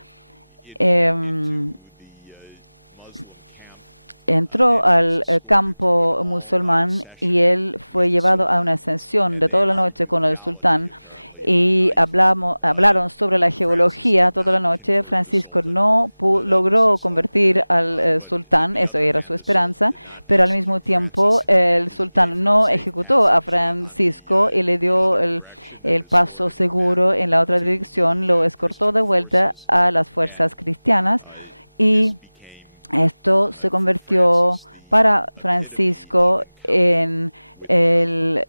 entró al campo musulmán y él fue llevado a una ascensión de toda la noche con el sultán y hablaron sobre la geología toda la noche. Francisco no logró convertir al sultán, eso era su esperanza, pero al mismo tiempo el sultán no ejecutó a Francisco y le dio el paso seguro en la otra dirección, lo escortó de vuelta a las fuerzas cristianas, y esto se convirtió para Francisco en el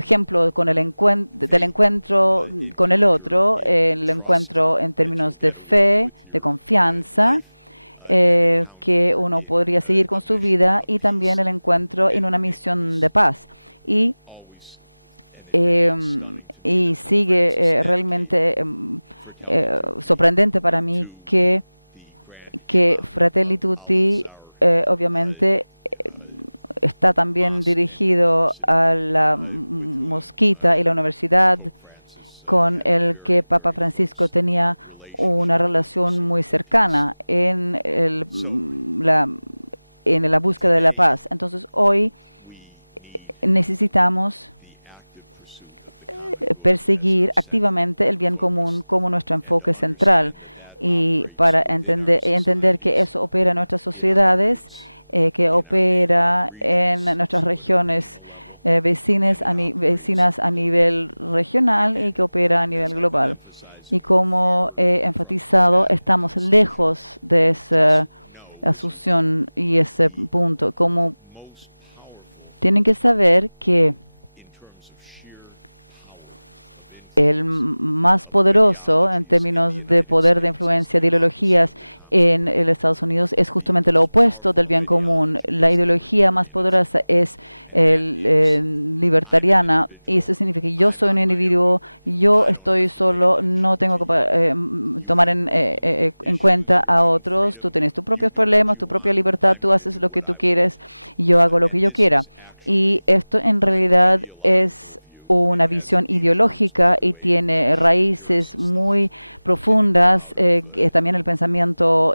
ejemplo del encuentro con el otro, el encuentro en términos de fe, de confianza, que uno podría seguir con su vida, y también el encuentro en una misión de paz. Y sigue realmente sorprendente para mí que Fratelli Tutti obviamente está también dirigido a la mosquita y la universidad, con el que Papa Francisco tenía una relación muy cercana en la búsqueda de la paz. Entonces, hoy necesitamos perseguir activamente el bien común como nuestro enfoque central, y para entender que eso opera en nuestras sociedades, que opera en nuestras regiones vecinas a nivel regional y que opera a nivel global. Y como he enfatizado, estamos lejos de esa asunción y ese punto. Como tienen que saber que el más poderoso en términos de poder de influencia de ideologías en el Estados Unidos es justamente lo opuesto del bien común. La ideología más poderosa es libertariana, y eso significa que yo soy un individuo, yo estoy solo, no tengo que tomar en cuenta a otros, tú tienes tus propios problemas, tu propia libertad, tú haces lo que tú quieres y yo hago lo que yo quiera. Y esto en realidad es una visión ideológica y tiene raíces muy profundas. También el pensamiento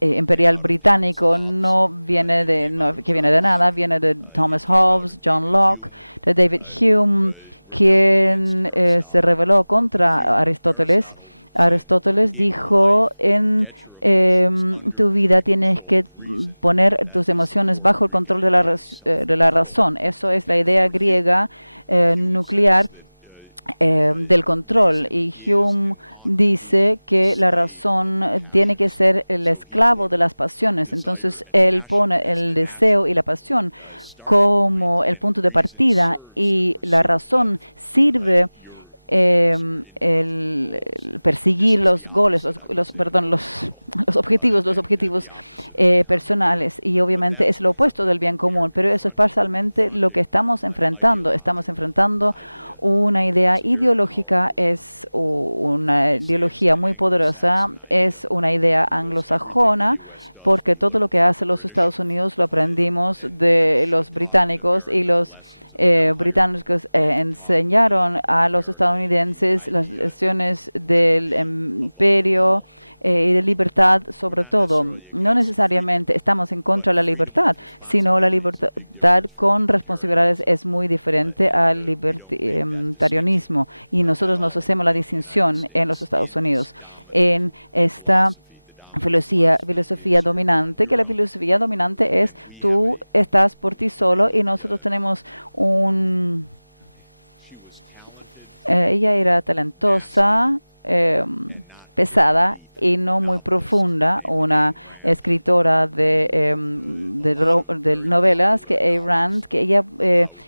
imperial británico no viene de nada, viene de Thomas Hobbes, John Locke, de David Hume, quien se rebeló contra Aristóteles. Aristóteles dijo: en tu vida tienes que poner tus emociones bajo el control de la razón. Eso es la idea griega nuclear del control. Y Hume dice que la razón tiene que ser el esclavo de las pasiones. Entonces él pone el deseo y la pasión como el punto de partida, y la razón sirve perseguir los goles, los objetivos personales, y obviamente es lo opuesto del bien común, pero eso es parcialmente lo que estamos enfrentando. Estamos enfrentando una idea ideológica, es una ideología muy poderosa, es una idea anglosajona, porque todo lo que hacen los Estados Unidos lo aprendimos de los británicos, y los británicos enseñaron a los estadounidenses las lecciones del imperio y de libertad, sobre todo. No necesariamente estamos en contra de la libertad, sino la libertad con responsabilidades es muy diferente al libertarianismo, y nosotros nos hacemos la distinción en los Estados Unidos en esta filosofía dominante, que la filosofía dominante es tú estás por ti solo, y nosotros tenemos ella era talentosa, pesada y no muy profunda, una escritora de novelas, que Rand, que ella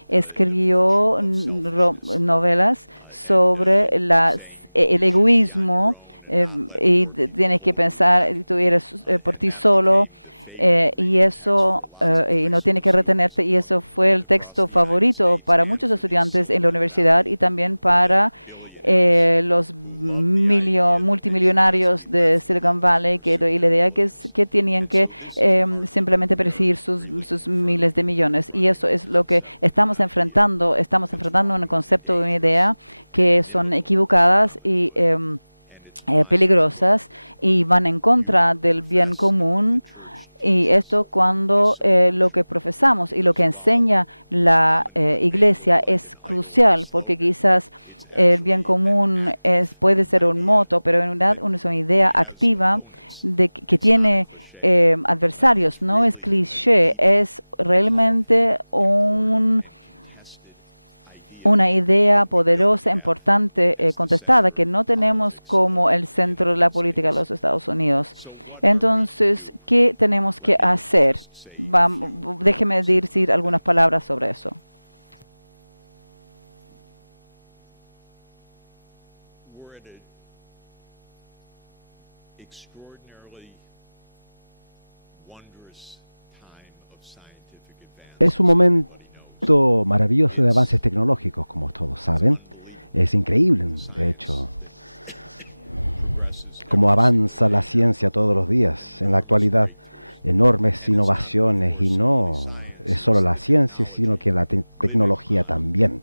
escribió novelas sobre el egoísmo, y tienes que pensar, tú eres por ti solo, y eso, y no tienes que retenerte, y eso fue el texto favorito para muchos estudiantes en la universidad, y también para los multimillonarios de Silicon Valley, y la idea que tenían que simplemente percibir sus miles de millones, y eso es lo que estamos enfrentando un concepto, una idea que son equivocadas y peligrosas, y van en contra del bien común. Y esto cuando lo que profesamos y lo que enseña la Iglesia es crucial, porque quizás el bien común puede ser un moto, pero en realidad es una idea activa que tiene adversarios. No es cliché, es realmente una idea poderosa, importante, contestada, que no tenemos como el centro de la política de los Estados Unidos. Entonces, ¿qué tenemos que hacer? Déjeme decir algunas palabras sobre eso. Es un momento maravilloso de avances tecnológicos, como todos saben. Es increíble, de hecho, cómo avanza la ciencia todos los días. En la actualidad, enormes innovaciones, y no es solo la ciencia, sino que la tecnología también,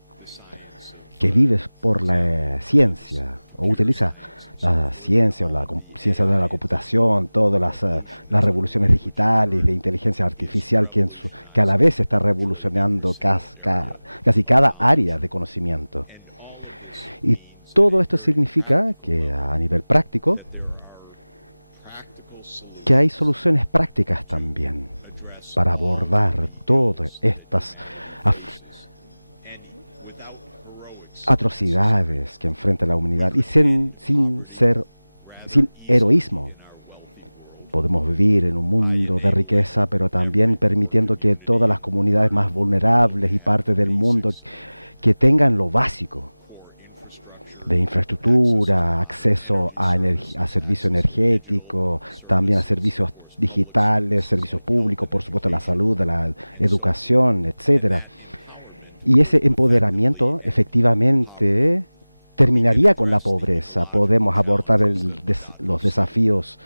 que vives por la ciencia o utiliza la ciencia o la ciencia de la computación, todas las revoluciones digitales de inteligencia artificial que a la vez está revolucionando casi cada área de conocimiento. Y todo esto significa que a nivel práctico, que hay soluciones prácticas también para abordar todas estas atrocidades que enfrenta la humanidad, y sin heroísmo. Podemos vivir en un mundo de riqueza, pero también permitiendo que todas las comunidades más vulnerables y partes del mundo que tengan lo básico de infraestructura, acceso a servicio energético, también a servicios digitales, servicios públicos, por supuesto la salud, la educación, etcétera. Y ese empoderamiento efectivamente terminaría con la pobreza. Podemos abordar los desafíos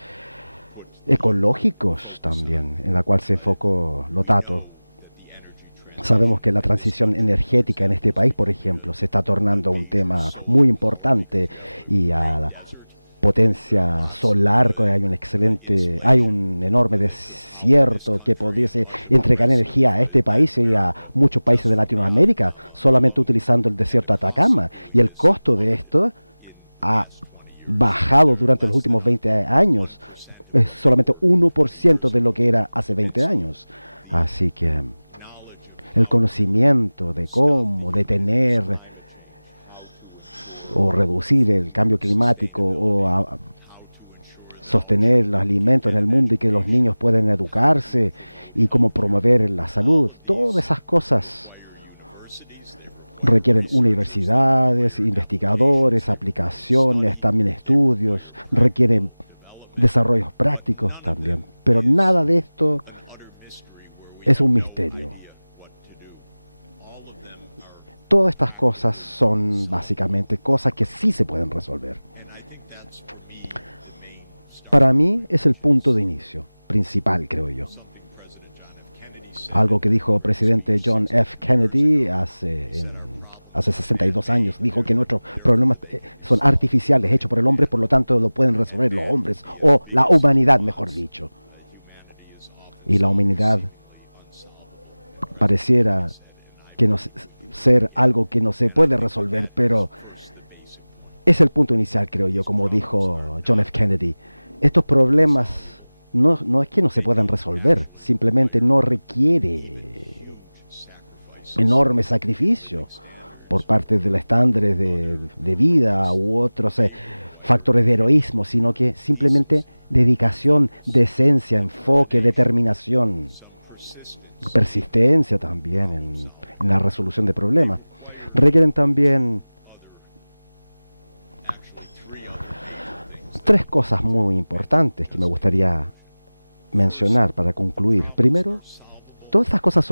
ecológicos también, en la cual se enfocó Lotato. Sabemos que la transición energética en este país, por ejemplo, se está tornando un tema muy importante, y a la potencia solar, que hay un enorme desierto que pudiese entregar energía a este país y a muchos países de Latinoamérica, solamente utilizando el desierto de Atacama. Y el costo de esto ha bajado durante los últimos 20 años. Es solamente 1% de lo que era hace 20 años. Así que el conocimiento de cómo detener o reducir el cambio climático, o sostener los alimentos en el mundo y que los niños puedan educarse, y cómo promover la salud, todas esas cosas Requieren universidades, investigadores, aplicaciones, también estudios, requieren desarrollos prácticos también. Pero nada de esto es un misterio. Todas estas cosas son básicamente cosas que sí se pueden resolver. Para mí es el punto de inicio principal, creo yo. Algo que dijo el presidente John F. Kennedy hace 62 años. Dijo que nuestros problemas son artificiales, hechos por el hombre, por lo tanto lo pueden resolver los hombres, o la humanidad, mejor dicho. Y la humanidad pareciera que ser algo que no se puede resolver, pero es el punto inicial, creo yo, como dijo John F. Kennedy. Estos problemas no es que no se puedan resolver, simplemente no requiere enorme sacrificio por parte de los estándares de vida u otros factores de heroísmo, sino que simplemente dedicación, decencia, enfoque, determinación, persistencia también en la resolución de problemas. Requieren también tres cosas muy importantes que me gustaría mencionar para concluir. Primero, todas estas cosas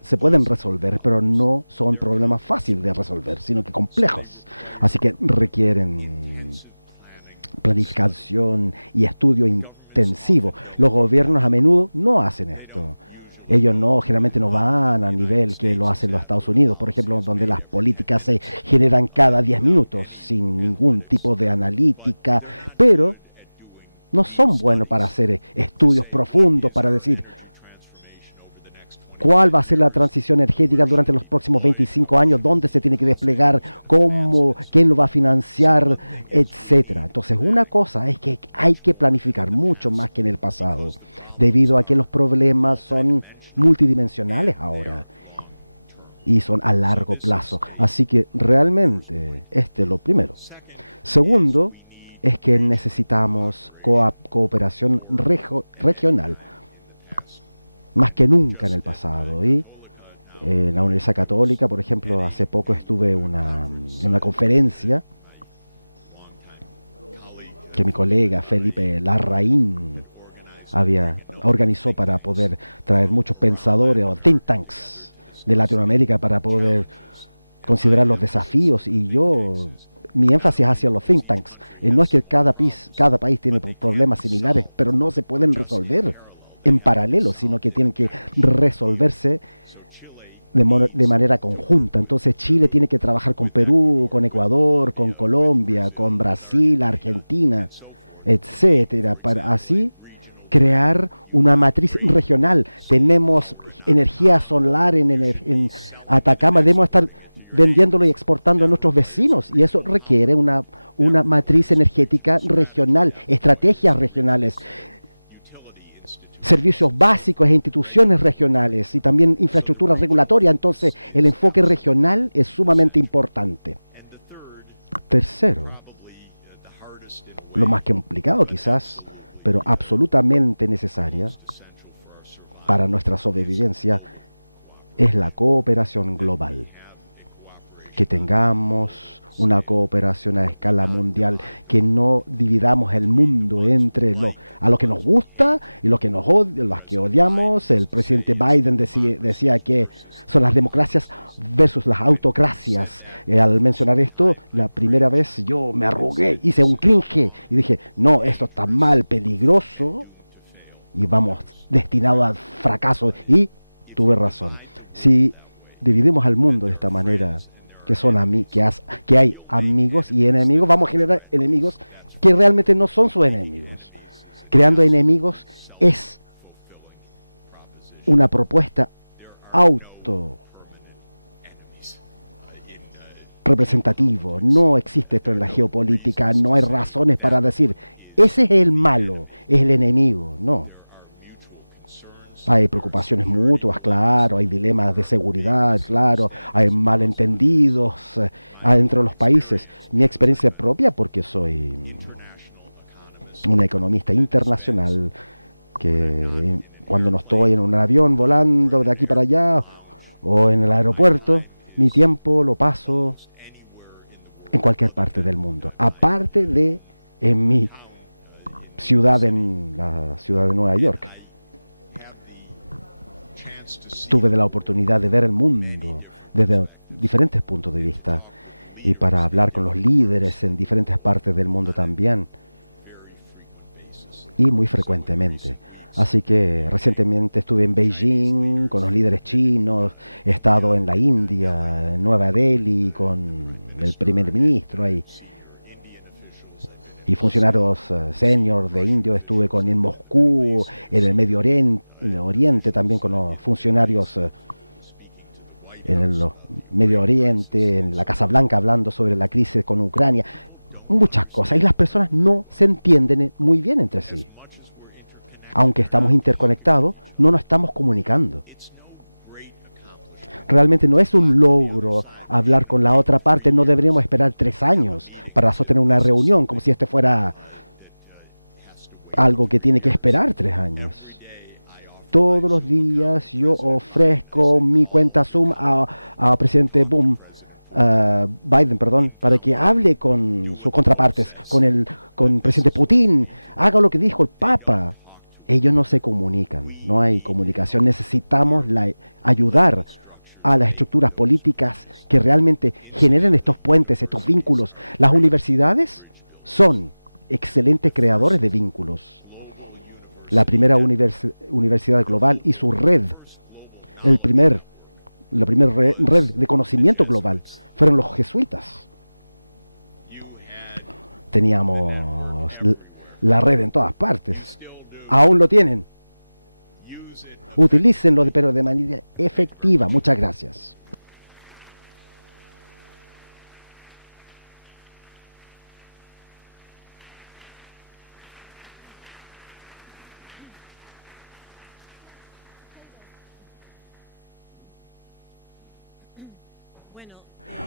se pueden resolver, pero no son problemas fáciles de resolver, sino que complejos. Así que requieren planificación y estudio intensivo. Los gobiernos a menudo no hacen esto. Ellos generalmente no van a nivel que lo hacen los Estados Unidos, por ejemplo, donde las políticas se generan cada 10 minutos sin ningún tipo de analítica, pero no son buenos para hacer estudios profundos, para decir cuál va a ser la transición energética durante los próximos 25 años, dónde se tiene que desplegar, cómo, quién lo va a financiar, etcétera. Entonces, una cosa es que hay que planificar mucho más que en el pasado, debido a que los problemas son multidimensionales ahora y son a largo plazo. Así que realmente este es lo primero. Segundo, es que necesitamos cooperación regional, más que nunca en el pasado. Y en la Universidad Católica, por ejemplo, hace poco estuve en una conferencia que mi colega Felipe Larraín organizó para poder traer muchos pensadores o think tanks de Latinoamérica para poder considerar los desafíos. Y mi énfasis hacia los think tanks no es que cada país tiene problemas similares, pero no se pueden resolver en paralelo, sino que tienen que resolverse de manera conjunta. Entonces Chile tiene que trabajar con Perú, con Ecuador, con Colombia, con Brasil, Argentina, etcétera, para así crear una matriz regional. Tenemos energía solar en Atacama, debemos estar vendiéndolo y exportando a nuestros vecinos, y eso requiere una matriz energética regional, estrategias regionales, servicios básicos e instituciones regionales y también infraestructura regulatoria. Entonces el enfoque regional es sumamente importante. Tercero, lo más complicado quizás, pero absolutamente necesaria para nuestra sobrevivencia, es la cooperación global. Que tengamos una cooperación a escala mundial, que no dividamos el mundo entre a los que nos gusta y los que los que odiamos. El presidente Biden decía que son las democracias versus las autocracias. Al mencionar esto, la primera vez yo me arrugué, hice un cringe y dije, no, esto está mal, peligroso y vamos destinados al fracaso. Y tuve razón. Si dividimos al mundo de esta manera, que hay amigos y enemigos, vamos a generar enemigos que realmente no son sus enemigos. Creando enemigos es una propuesta representativo. No existe esto en la geopolítica, no hay razones para decir ese es el malo, es el enemigo. No. Hay preocupaciones mutuas, claro, hay dilemas de seguridad, claro, hay malentendidos entre los países. Mi experiencia propia, porque soy un economista internacional, que cuando no estoy en un avión volando de aquí para allá o en el aeropuerto, mi tiempo lo paso en cualquier parte del mundo, aparte de en mi ciudad, en la ciudad de Nueva York. Tuve la oportunidad de ver el mundo desde diferentes puntos de vista y para hablar con los líderes en diferentes partes del mundo también, y muy frecuentemente. Así que recientemente estuve en Beijing con los líderes chinos, he estado en la India, en Nueva Delhi con el primer ministro ahí, y funcionarios senior de India. Estuve en Moscú, en el Medio Oriente, también con los funcionarios en el Medio Oriente, en la Casa Blanca, hablando sobre la crisis con Ucrania, muchas cosas, y las personas no se entienden muy bien entre sí. Aunque estamos interconectados, no nos estamos comunicando. Realmente no es un logro hablar con la otra parte. No deberíamos esperar 3 años para sostener una reunión, como si este fuera algo que tiene que esperar 3 años. Todos los días yo ofrezco mi cuenta Zoom a presidente Biden, para que hable con sus contrapartes, con presidente Putin, haga lo que dijo el Papa. Ellos no se comunican, no hay comunicación. Necesitamos ayudar a las estructuras políticas que realmente generen estos puentes, estos vínculos. Las universidades son excelentes creadores de vínculos. La primera universidad global y su red, la primera red de conocimiento global, fueron los jesuitas. Teníamos la red en todas partes. Aún lo tienen. Utilícenlo, pero de manera efectiva. Muchas gracias.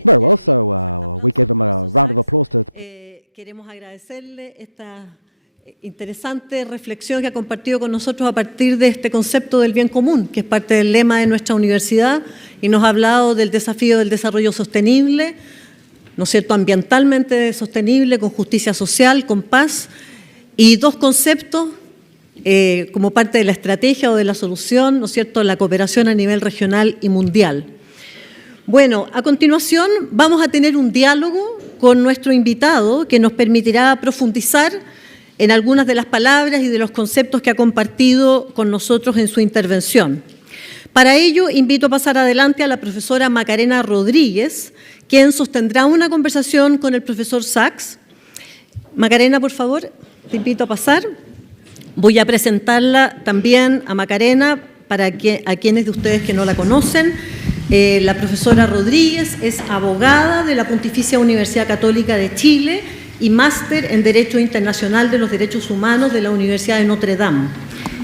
Very well, so we gave him a round of applause to... Queremos agradecerle esta interesante reflexión que ha compartido con nosotros a partir de este concepto del bien común, que es parte del lema de nuestra universidad, y nos ha hablado del desafío del desarrollo sostenible, ¿no es cierto?, ambientalmente sostenible, con justicia social, con paz, y 2 conceptos como parte de la estrategia o de la solución, ¿no es cierto?, la cooperación a nivel regional y mundial. Bueno, a continuación vamos a tener un diálogo con nuestro invitado que nos permitirá profundizar en algunas de las palabras y de los conceptos que ha compartido con nosotros en su intervención. Para ello, invito a pasar adelante a la profesora Macarena Rodríguez, quien sostendrá una conversación con el profesor Sachs. Macarena, por favor, te invito a pasar. Voy a presentarla también a Macarena a quienes de ustedes que no la conocen. La profesora Rodríguez es abogada de la Pontificia Universidad Católica de Chile y máster en Derecho Internacional de los Derechos Humanos de la Universidad de Notre Dame,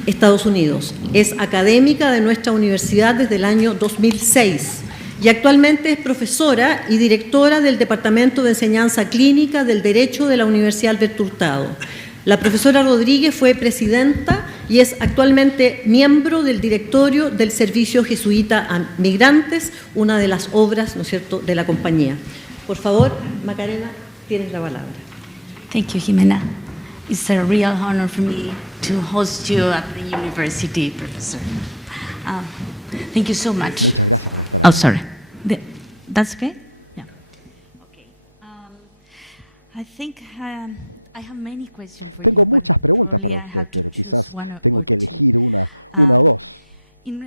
Estados Unidos. Es académica de nuestra universidad desde el año 2006 y actualmente es profesora y directora del Departamento de Enseñanza Clínica del Derecho de la Universidad Alberto Hurtado. La profesora Rodríguez fue presidenta y es actualmente miembro del directorio del Servicio Jesuita a Migrantes, una de las obras, ¿no es cierto?, de la compañía. Por favor, Macarena, tienes la palabra. Thank you, Jimena. It's a real honor for me to host you at the university, Professor. Thank you so much. Muchas gracias por estar acá. Oh, sorry. That's okay? Yeah. Okay. I think I have many questions for Tengo you, muchas preguntas probably para I usted, have to pero choose quizás one or tengo que two. elegir una o 2. In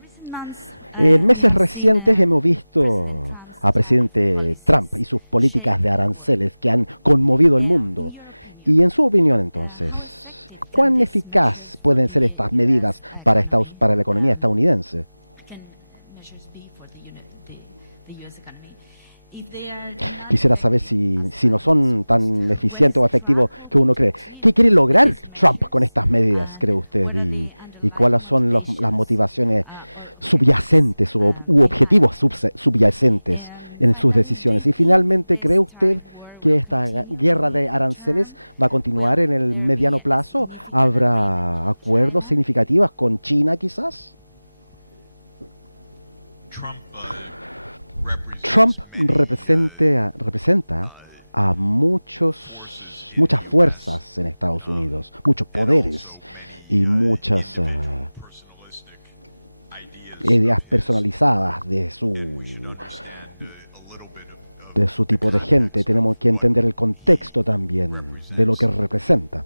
recent months, En meses I've seen recientes hemos President visto Trump's a presidente Trump y sus políticas de aranceles que han conmovido el mundo. Y en su opinión, entonces, ¿cuán eficaz pueden ser estas medidas para la economía estadounidense? Quisiera saber si no son tan eficientes o efectivos que uno cree. ¿Qué quiere lograr Trump con estas medidas, cree usted? ¿Y cuáles son las motivaciones subyacentes u objetivos subyacentes en sus decisiones? Y finalmente, ¿cree usted que esta guerra de aranceles va a continuar en el mediano plazo? ¿Habrá acuerdos significativos con China quizás? Trump representa a muchas fuerzas en Estados Unidos, muchos poderes y muchas ideas personalizadas de su tipo de gente. Tenemos que entender el contexto también de lo que representa.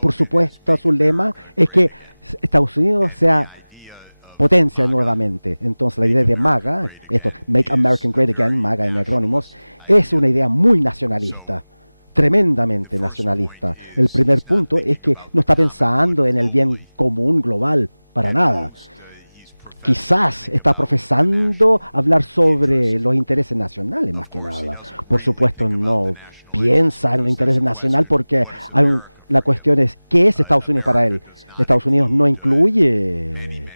Por supuesto, su lema es que Estados Unidos sea potencia nuevamente. Entonces, la idea de MAGA, esto, Make America Great Again, MAGA en acrónimos, es una idea muy nacionalista, tremendamente nacionalista. El primer punto es que no está pensando en el bien común global, para nada. Quizás está profesando hablar sobre los intereses nacionales, más que nada. Por supuesto, no piensa en el interés nacional porque la cuestión es, ¿qué es Estados Unidos para él? Estados Unidos no incluye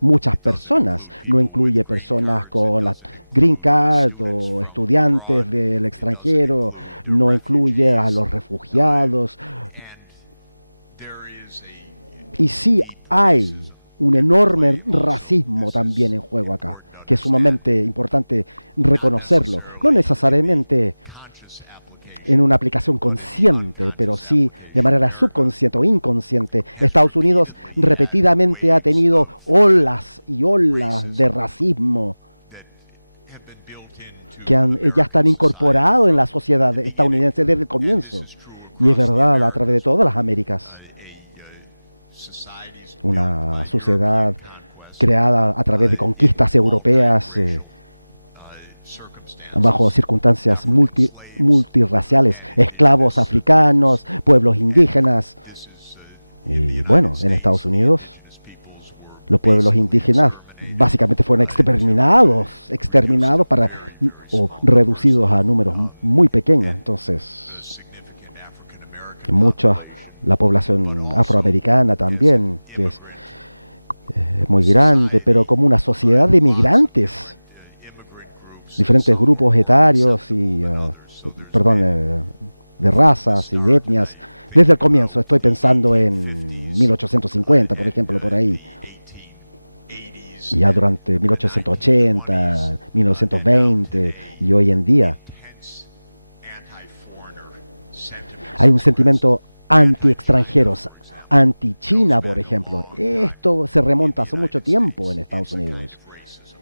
muchas personas, no incluye personas con la green card o estudiantes del extranjero, no incluye a los refugiados. Y sí hay un enorme racismo también en juego acá, que es sumamente importante reconocerlo. No necesariamente en una aplicación consciente, pero sí de manera subconsciente o inconsciente. Estados Unidos repetidamente ha tenido olas y olas de racismo que ya están incorporados en la sociedad estadounidense desde el comienzo. Y es verdad, a través de todas las Américas. Una sociedad creada a través de conquistas europeas, bajo circunstancias multirraciales, esclavos africanos, pueblos indígenas. Y bueno, en Estados Unidos, los pueblos indígenas básicamente fueron exterminados o reducidos a números muy pequeños. Entonces, la población afroamericana también, que es muy grande, pero como una sociedad de migrantes, diferentes grupos etarios y, de razas y de etnias, desde el comienzo. Estoy pensando en 1850, por ejemplo, por ahí. Ya durante 1880, 1920 y hoy en día. Hay un sentimiento anti-extranjeros, anti-China, por ejemplo. Esto se remonta hace mucho tiempo en Estados Unidos.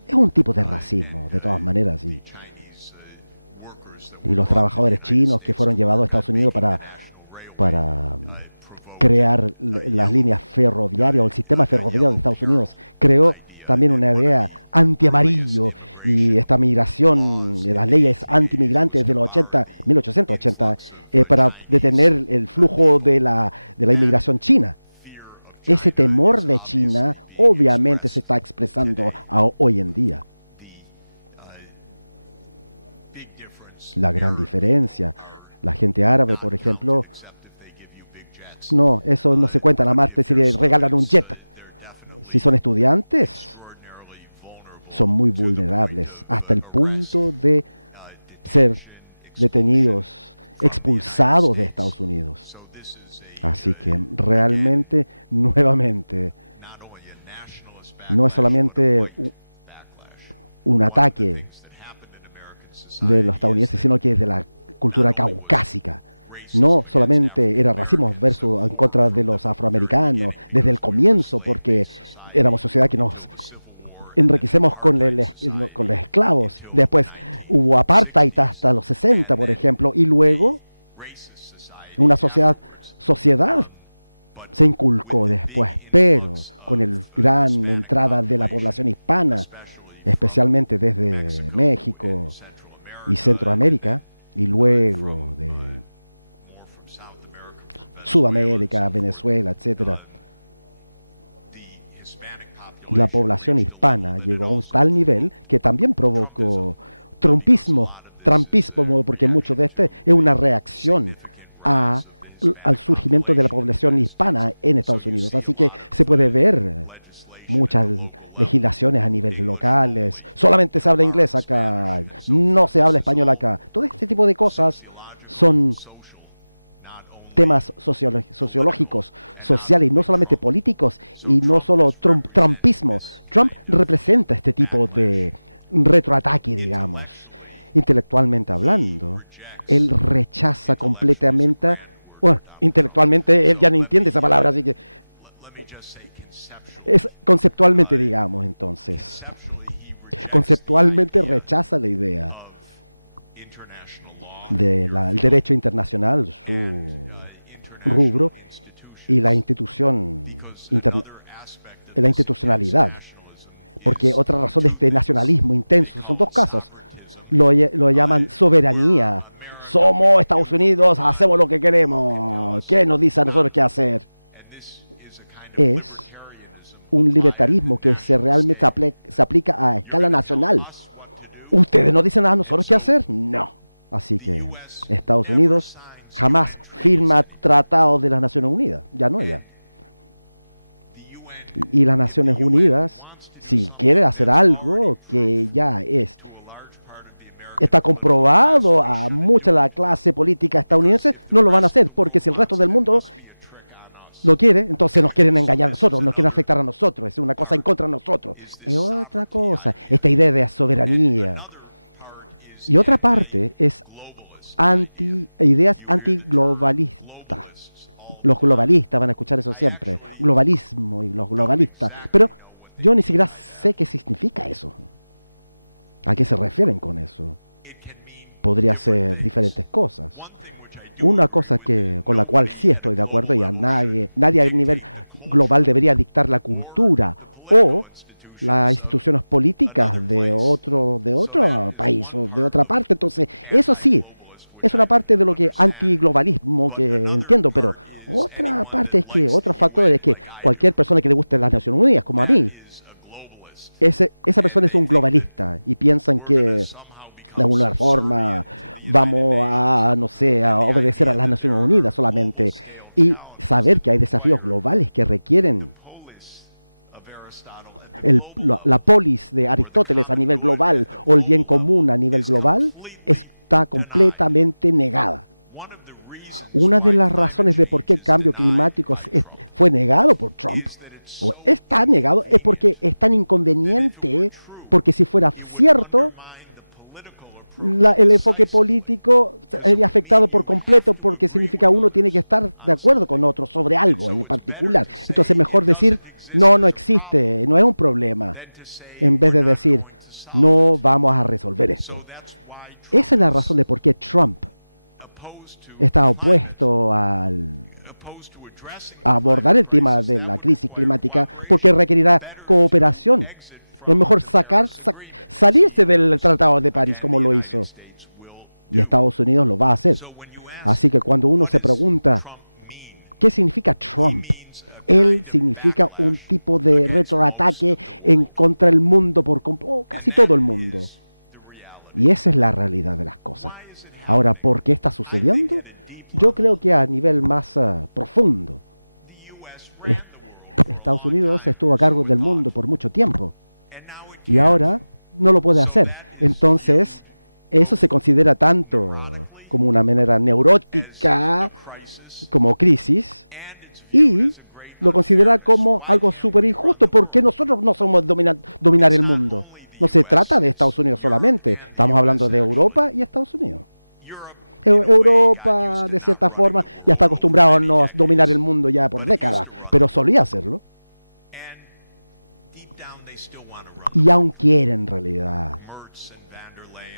Es un tipo de racismo, de todas maneras. Y los trabajadores chinos que fueron llevados a Estados Unidos para crear las líneas ferroviarias o el sistema ferroviario de Estados Unidos creó también una idea anti-amarillo, y esta migración, las leyes anti-migrantes de los 1880, para detener el flujo de la inmigración china. Ese temor de China obviamente se está expresando hoy en día. La gran diferencia, la gente árabe, por ejemplo, no, eso no se cuenta, la Marte si le regalan un jet. Si son estudiantes, son muy vulnerables hasta el punto de ser detenidos, expulsados de Estados Unidos. Así que realmente, nuevamente, no es solamente un ataque de los estadounidenses, sino que es de la cultura caucásica. No solamente era racismo en contra de los afroamericanos desde el comienzo, porque éramos sociedad que nos enriquecemos con los esclavos. Después hubo apartheid hasta los 60, por ejemplo, y luego una sociedad se inculcó después, pero con el gran entrada de la población hispana, especialmente desde México y Centroamérica, y luego de Sudamérica, Venezuela, etcétera. La población hispana llegó a un tal nivel que también provocó trumpismo, porque mucho de este es una reacción al surgimiento de la población hispana en Estados Unidos. Así que se puede ver muchas legislaciones a niveles locales. Solamente se habla inglés acá, no se habla español acá. Todo este tipo de cosas son temas sociológicos, sociales, no solamente políticos, y no solo trumpismo. Trump representa este tipo de retroataque, digamos. Intelectualmente hablando, él rechaza completamente, bueno, intelectualmente él ya no entiende esa palabra, así que es conceptualmente, digamos, entonces. Conceptualmente rechaza la idea del derecho internacional, su rubro, y la la institucionalidad. Porque otra razón de este nacionalismo intenso son dos casos. Lo llaman soberanía. Somos Estados Unidos, hacemos lo que queremos. ¿Qué nos dice a nosotros qué hacer? Es un libertarismo que realmente se aplica a escala nacional. ¿Ustedes nos dicen a nosotros qué hacer? No. Así que Estados Unidos jamás firma tratados de las Naciones Unidas. Ya no, ya. Y las Naciones Unidas, si quiere hacer algo que ya está comprobado a mucha de la clase política estadounidense, no lo van a hacer, porque si el resto del mundo lo quiere, entonces nos quieren engañar a nosotros, nos quieren afectar a nosotros, es una cosa en contra de nosotros. Es otra cosa, esta idea de soberanía. Y otra parte es ideas antiglobalistas. Los globalistas van a escuchar eso siempre, globalismo y los globalistas, pero yo ni siquiera sé qué significa eso. ¿A qué se refieren con eso? Podría ser diferentes cosas. Una cosa con la cual sí estoy de acuerdo, y nadie a nivel global debería dictar la cultura o las instituciones políticas de otro país o de otra parte. Entonces, eso sí, es una parte de lo que antiglobalismo que entiendo, pero otra parte es que, otro factor es que cualquier persona que le guste las Naciones Unidas, como a mí, esa persona es un globalista y piensan que de alguna forma vamos a, no sé, a obedecer a las Naciones Unidas solamente, y saber que hay desafíos globales que requieren la polis de Aristóteles a nivel global o el bien común a nivel global está completamente negada. Una de las razones de por qué el cambio climático fue negado por Trump, o está negado, es porque es tan inconveniente, porque si fuera cierto, el enfoque político sería afectado por completo, porque significa uno tiene que estar de acuerdo con otro sobre algo en particular. Entonces mejor decir, no existe, no es un problema, en vez de decir, no vamos a resolver esto. Esa es la razón de por qué Trump está opuesto a abordar el tema de la crisis climática, porque requerirá cooperación. Es mejor salirse del Tratado de París como lo hizo. Y Estados Unidos lo va a hacer. Así que cuando uno se pregunta, ¿qué significa Trump? Él significa un tipo de retroataque en contra del mundo, casi todo el mundo. Y esa es la realidad de las cosas. Ahora, ¿por qué está sucediendo? Yo creo que a nivel más profundo, Estados Unidos estuvo a cargo del mundo por mucho tiempo y ahora no lo puede hacer. Entonces, eso se considera tanto como una manera neurótica, como crisis, y lo considera como algo súper injusto, porque nosotros no somos dominar el mundo. No se trata de Estados Unidos solamente, estamos hablando de Europa y Estados Unidos. Europa, de cierta forma, ya está acostumbrado a no dominar el mundo ya por décadas, pero solía hacerlo. Y aún quieren en realidad.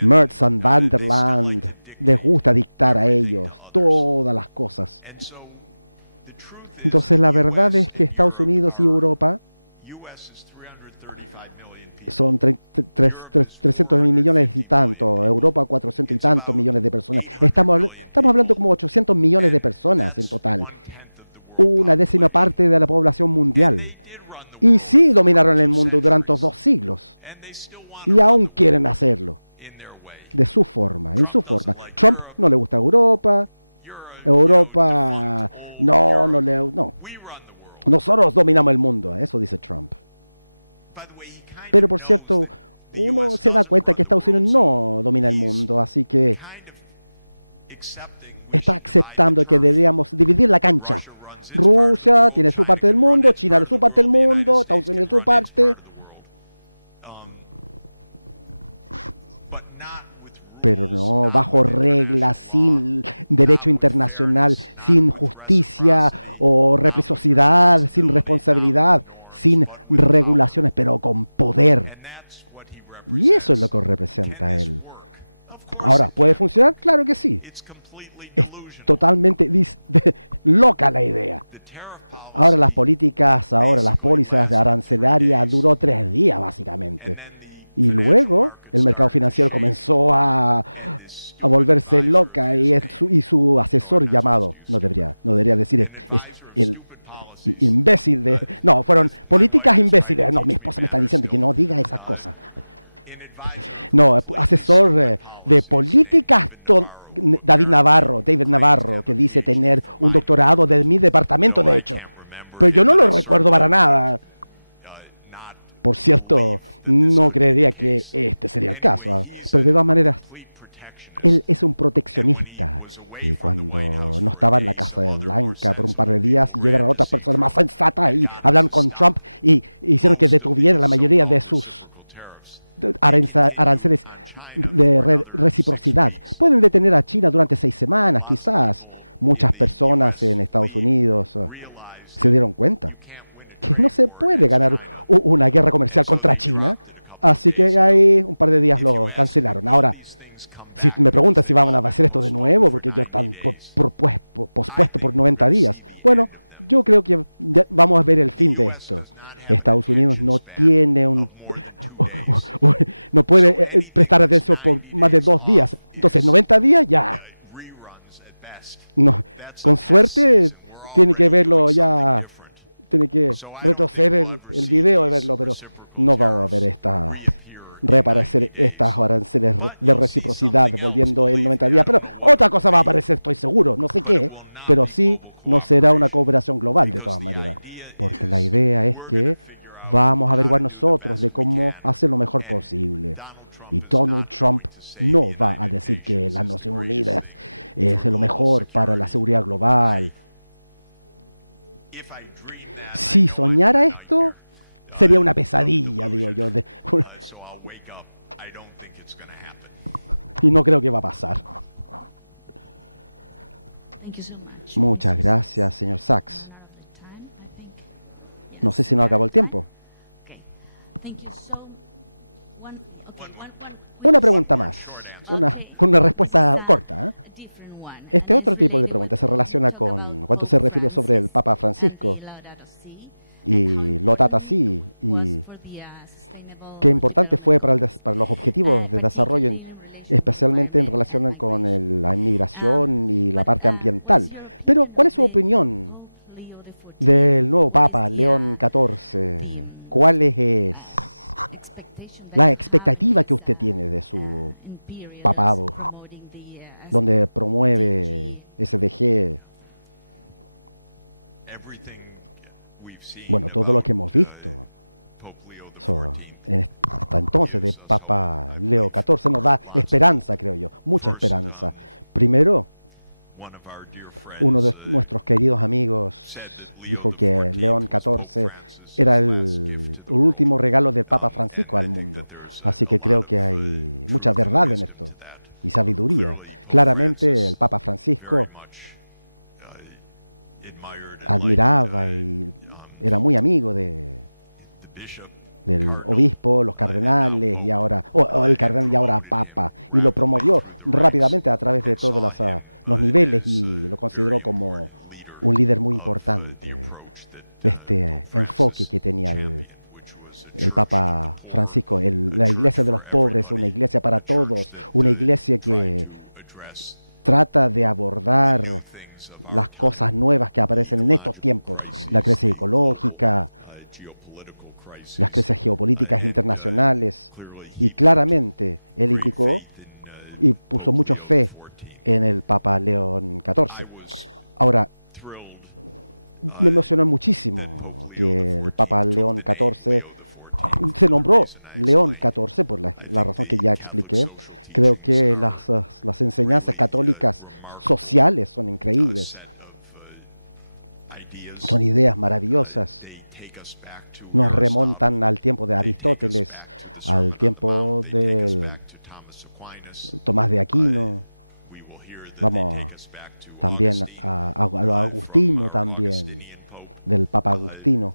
Merz y Van der Land les gusta dictar a ellos todas las cosas. Entonces la verdad es que Estados Unidos y Europa son 300 millones y tanto, Europa 400 y tantos millones de personas. Estamos hablando como 800 millones de personas en total, una décima parte de la población mundial. Y sí dominaron el mundo durante 2 siglos, y aún quieren hacerlo, en su forma. Trump no le gusta Europa, no. Nosotros dominamos el mundo, eso dice Trump. Pero por cierto, uno se da cuenta que Estados Unidos no domina el mundo, así que está aceptando que deberíamos dividir la cancha. Rusia tiene su parte del mundo, China su parte del mundo, Estados Unidos su parte. pero no bajo reglas, sin derecho internacional, sin justicia o reciprocidad, sin responsabilidad, sin regulaciones, pero con poder. Y eso es lo que representa él. Ahora, ¿puede funcionar? Claro que sí. Es totalmente loca la idea. Ahora las políticas, las pólizas de arancelaria duró 3 días básicamente. Y luego el mercado financiero comenzó a volverse loca y su asesor llamado, no debería decir, es el imbécil de... No, fueron políticas imbéciles. No, mi esposa me está diciendo que no diga esas cosas. No, asesor de políticas, David Navarro, que dice tener un doctorado de mi departamento, de hecho. Pero yo no lo recuerdo para nada. Por cierto, no creería que este sería el caso. Pero de todas maneras, él es un proteccionista. Y cuando no estaba en la Casa Blanca por un par de días, llegaron otras personas más sensatas y hablaron con Trump y hicieron que detuviera la mayoría de sus aranceles de reciprocidad. Pueden detener a China durante 6 semanas, quizás. Muchas personas en Estados Unidos se dieron cuenta que no se puede ganar una guerra comercial contra China, así que ahí un par de días lo cancelaron. Ahora, si me preguntan si van a hacer esto de nuevo, porque ya están pospuesto por 90 días, bueno, yo creo que vamos a ver el fin de esto. Estados Unidos no tiene no puede prestar atención por más de 2 días. Entonces, 90 días ya. No, con suerte tiene que verlo ya, tiene que retroceder el video y verlo, pero no vamos a ver reaparecer estas aranceles de reciprocidad volviendo en 90 días. Pero otra cosa va a aparecer, estoy seguro, no sé qué, pero sí no será una cooperación global de todas maneras, porque la idea es que vamos a averiguar nosotros de cómo hacer lo mejor posible. Y Donald Trump no va a decir que las Naciones Unidas es lo mejor para la seguridad global. Si soñara esto, sería una pesadilla, digo yo. Y no creo que va a pasar. Muchas gracias, señor Sachs. No sé si no acabó el tiempo. Una pregunta más, con una respuesta corta. Este otro tipo de pregunta se relaciona con cuando se refirió sobre el Papa Francisco y Laudato Si, y qué importante fue para los objetivos de desarrollo, especialmente en relación con la inmigración y la parte ambiental. Pero, ¿cuál es su opinión del nuevo Papa, León XIV? ¿Cuál es la expectativa que usted tiene de su papado, donde promueve SDG? Bueno, todo lo que hemos visto hasta entonces de Papa Leo XIV nos da esperanza, creo yo, mucha esperanza. Primero, uno de nuestros queridos amigos dijo que León XIV era el último regalo del Papa Francisco al mundo. Así que creo que hay mucha verdad en esto y sabiduría. Claramente el Papa Francisco admiraba y era muy amigo del obispo, los cardenales y ahora el cardenal y ahora papa, y lo promovió rápidamente a través de todos los niveles y lo consideró como un líder muy importante de este enfoque que tenía el Papa Francisco. La iglesia de los pobres, una iglesia para todos, una iglesia que trata de abordar las cosas nuevas que aparecen en estos tiempos, la crisis ecológica, las crisis geopolíticas internacionales, y claramente él indicó y puso mucha fe en el Papa León XIV. Ahora, me emocionó muchísimo que el Papa León XIV se nombró León XIV por la razón que ya expliqué. Creo que las enseñanzas católicas sociales son increíbles. Son ideas maravillosas. Nos remontan al tiempo de Aristóteles, al tiempo Tomás de Aquino, vamos también a lo agustino también, del Papa Agustino.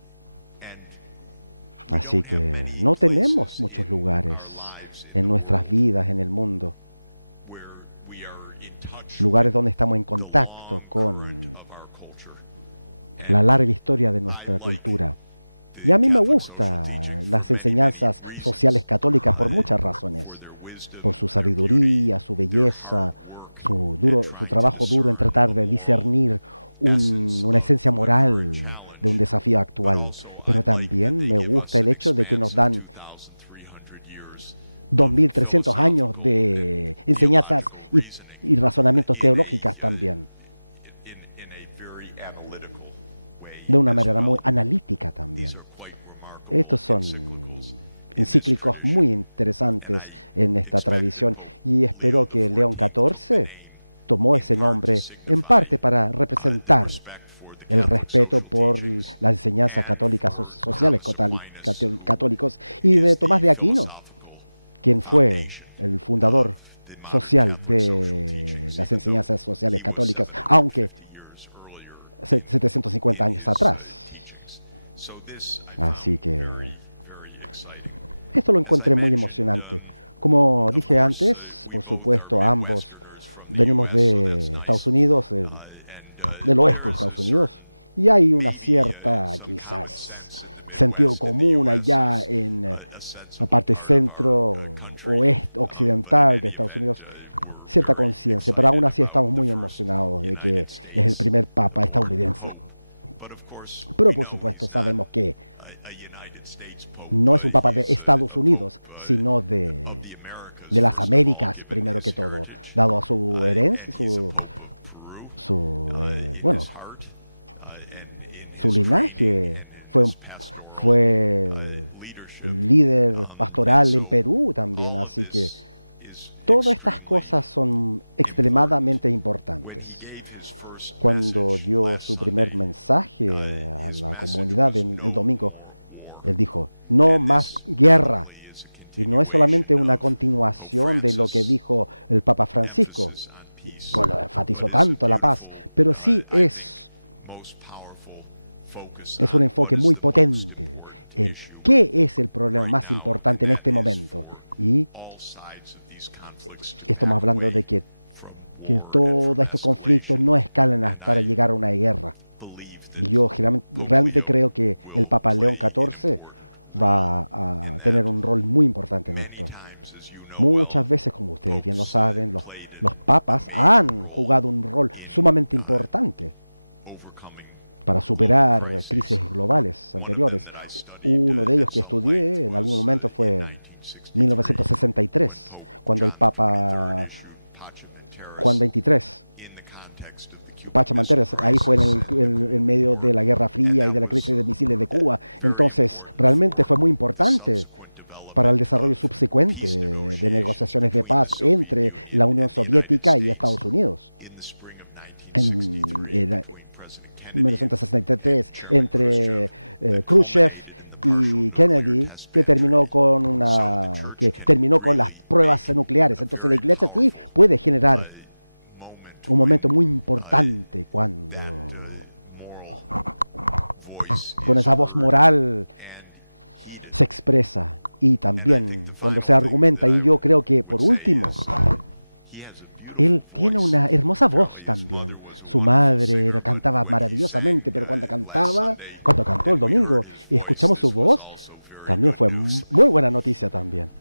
Así que no tenemos muchos lugares en nuestras vidas, en el mundo, lugares donde estamos en contacto con la larga historia de nuestra cultura. Y a mí me gustan las enseñanzas sociales católicas por muchas razones, por su sabiduría, su belleza, su trabajo duro en tratar de discernir una esencia moral de un desafío actual. Pero también me gusta el hecho de que nos dan 2.300 años de enseñanzas y razonamientos teológicas también, de una manera muy analítica también. Estos son encíclicos muy interesantes en esta tradición y espero que León XIV tomó ese nombre en parte para representar el respeto por las enseñanzas católicas, sociales católicos, y de Tomás de Aquino, quien fue el fundador social de las enseñanzas sociales católicas, aunque 750 años atrás. Así que esto lo encontré muy emocionante. Como dije antes, por supuesto, ambos venimos de Estados Unidos, del oeste de Estados Unidos, y hay una cierta, quizás, sentido común allá en la parte centro-oeste, occidental de Estados Unidos, cierta conciencia, pero aún así estamos muy emocionados de que es el primer papa estadounidense. Pero por supuesto sabemos que no es un papa de Estados Unidos, sino de las Américas, primero que todo, dado a su herencia, su linaje. Fue líder pastoral en Perú también, así que todas estas cosas son extremadamente importantes. Cuando dio su primer mensaje a la comunidad el domingo, él dijo: no más guerra. Y no es solamente una continuación de lo que dijo el Papa Francisco, bueno, enfatizó tanto la paz, pero sí es un enfoque muy potente en qué es el problema más importante en este momento. Y estamos hablando de que todos estos conflictos no escalan hasta llegar a una guerra. Y yo realmente creo que el Papa León XIV va a tener un rol muy importante en esto. Muchas veces, como ustedes bien lo saben, los papas han jugado un rol sumamente importante para superar crisis globales anteriores. Uno de ellos que estudié en algún momento fue 1963, cuando el Papa Juan XXIII, Pachamanteras, ahí fue en medio de la Guerra Fría y de la crisis de misiles de Cuba. Entonces, realmente fue muy importante para el desarrollo subsecuente de negociaciones de paz entre la Unión Soviética y Estados Unidos. En 1963, entre Khrushchev y Kennedy, que terminó con las pruebas nucleares. Entonces, la Iglesia sí puede generar un momento muy importante cuando con esa voz moral se expresa, y también cuando se argumenta. Y yo creo que, por último, él tiene una hermosa voz también. Su madre cantaba maravillosamente, pero cuando cantó el domingo y escuchamos su voz, también fue muy buena noticia también.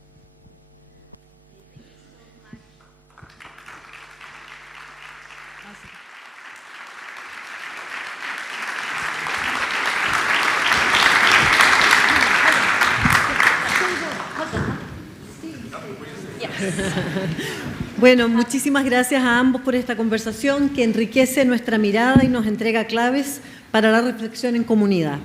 Bueno, muchísimas gracias a ambos por esta conversación que enriquece nuestra mirada y nos entrega claves para la reflexión en comunidad.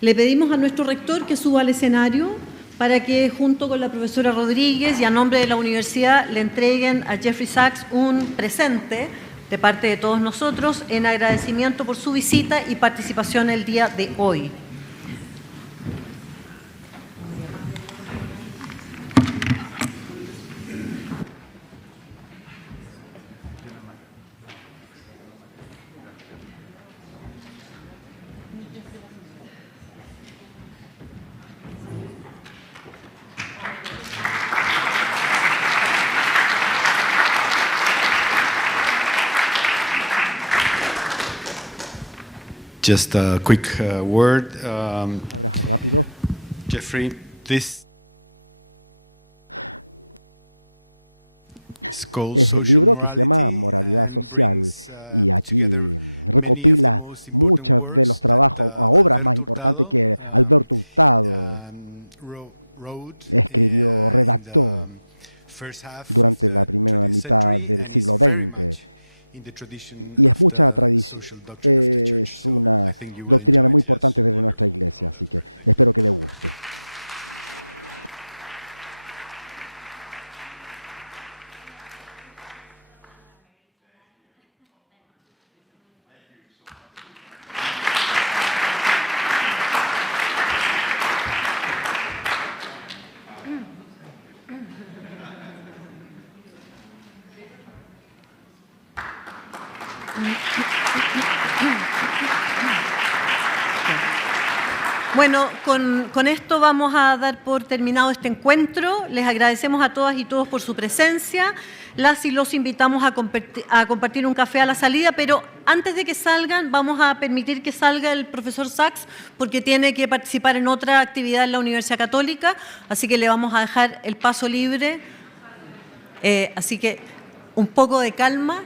Le pedimos a nuestro rector que suba al escenario para que, junto con la profesora Rodríguez y a nombre de la universidad, le entreguen a Jeffrey Sachs un presente de parte de todos nosotros en agradecimiento por su visita y participación el día de hoy. Just a quick word. Abrazo rápido. Jeffrey, this es el libro que se llama Moralidad Social y aquí recopila muchos de los trabajos o obras más importantes que Alberto Hurtado escribió, redactó durante la primera mitad del siglo XX. Y es mucha tradición, es una doctrina muy importante desde nuestra iglesia, así que espero que le guste. Bueno, con esto vamos a dar por terminado este encuentro. Les agradecemos a todas y todos por su presencia. Las y los invitamos a compartir un café a la salida, pero antes de que salgan vamos a permitir que salga el profesor Sachs porque tiene que participar en otra actividad en la Universidad Católica, así que le vamos a dejar el paso libre. Así que un poco de calma.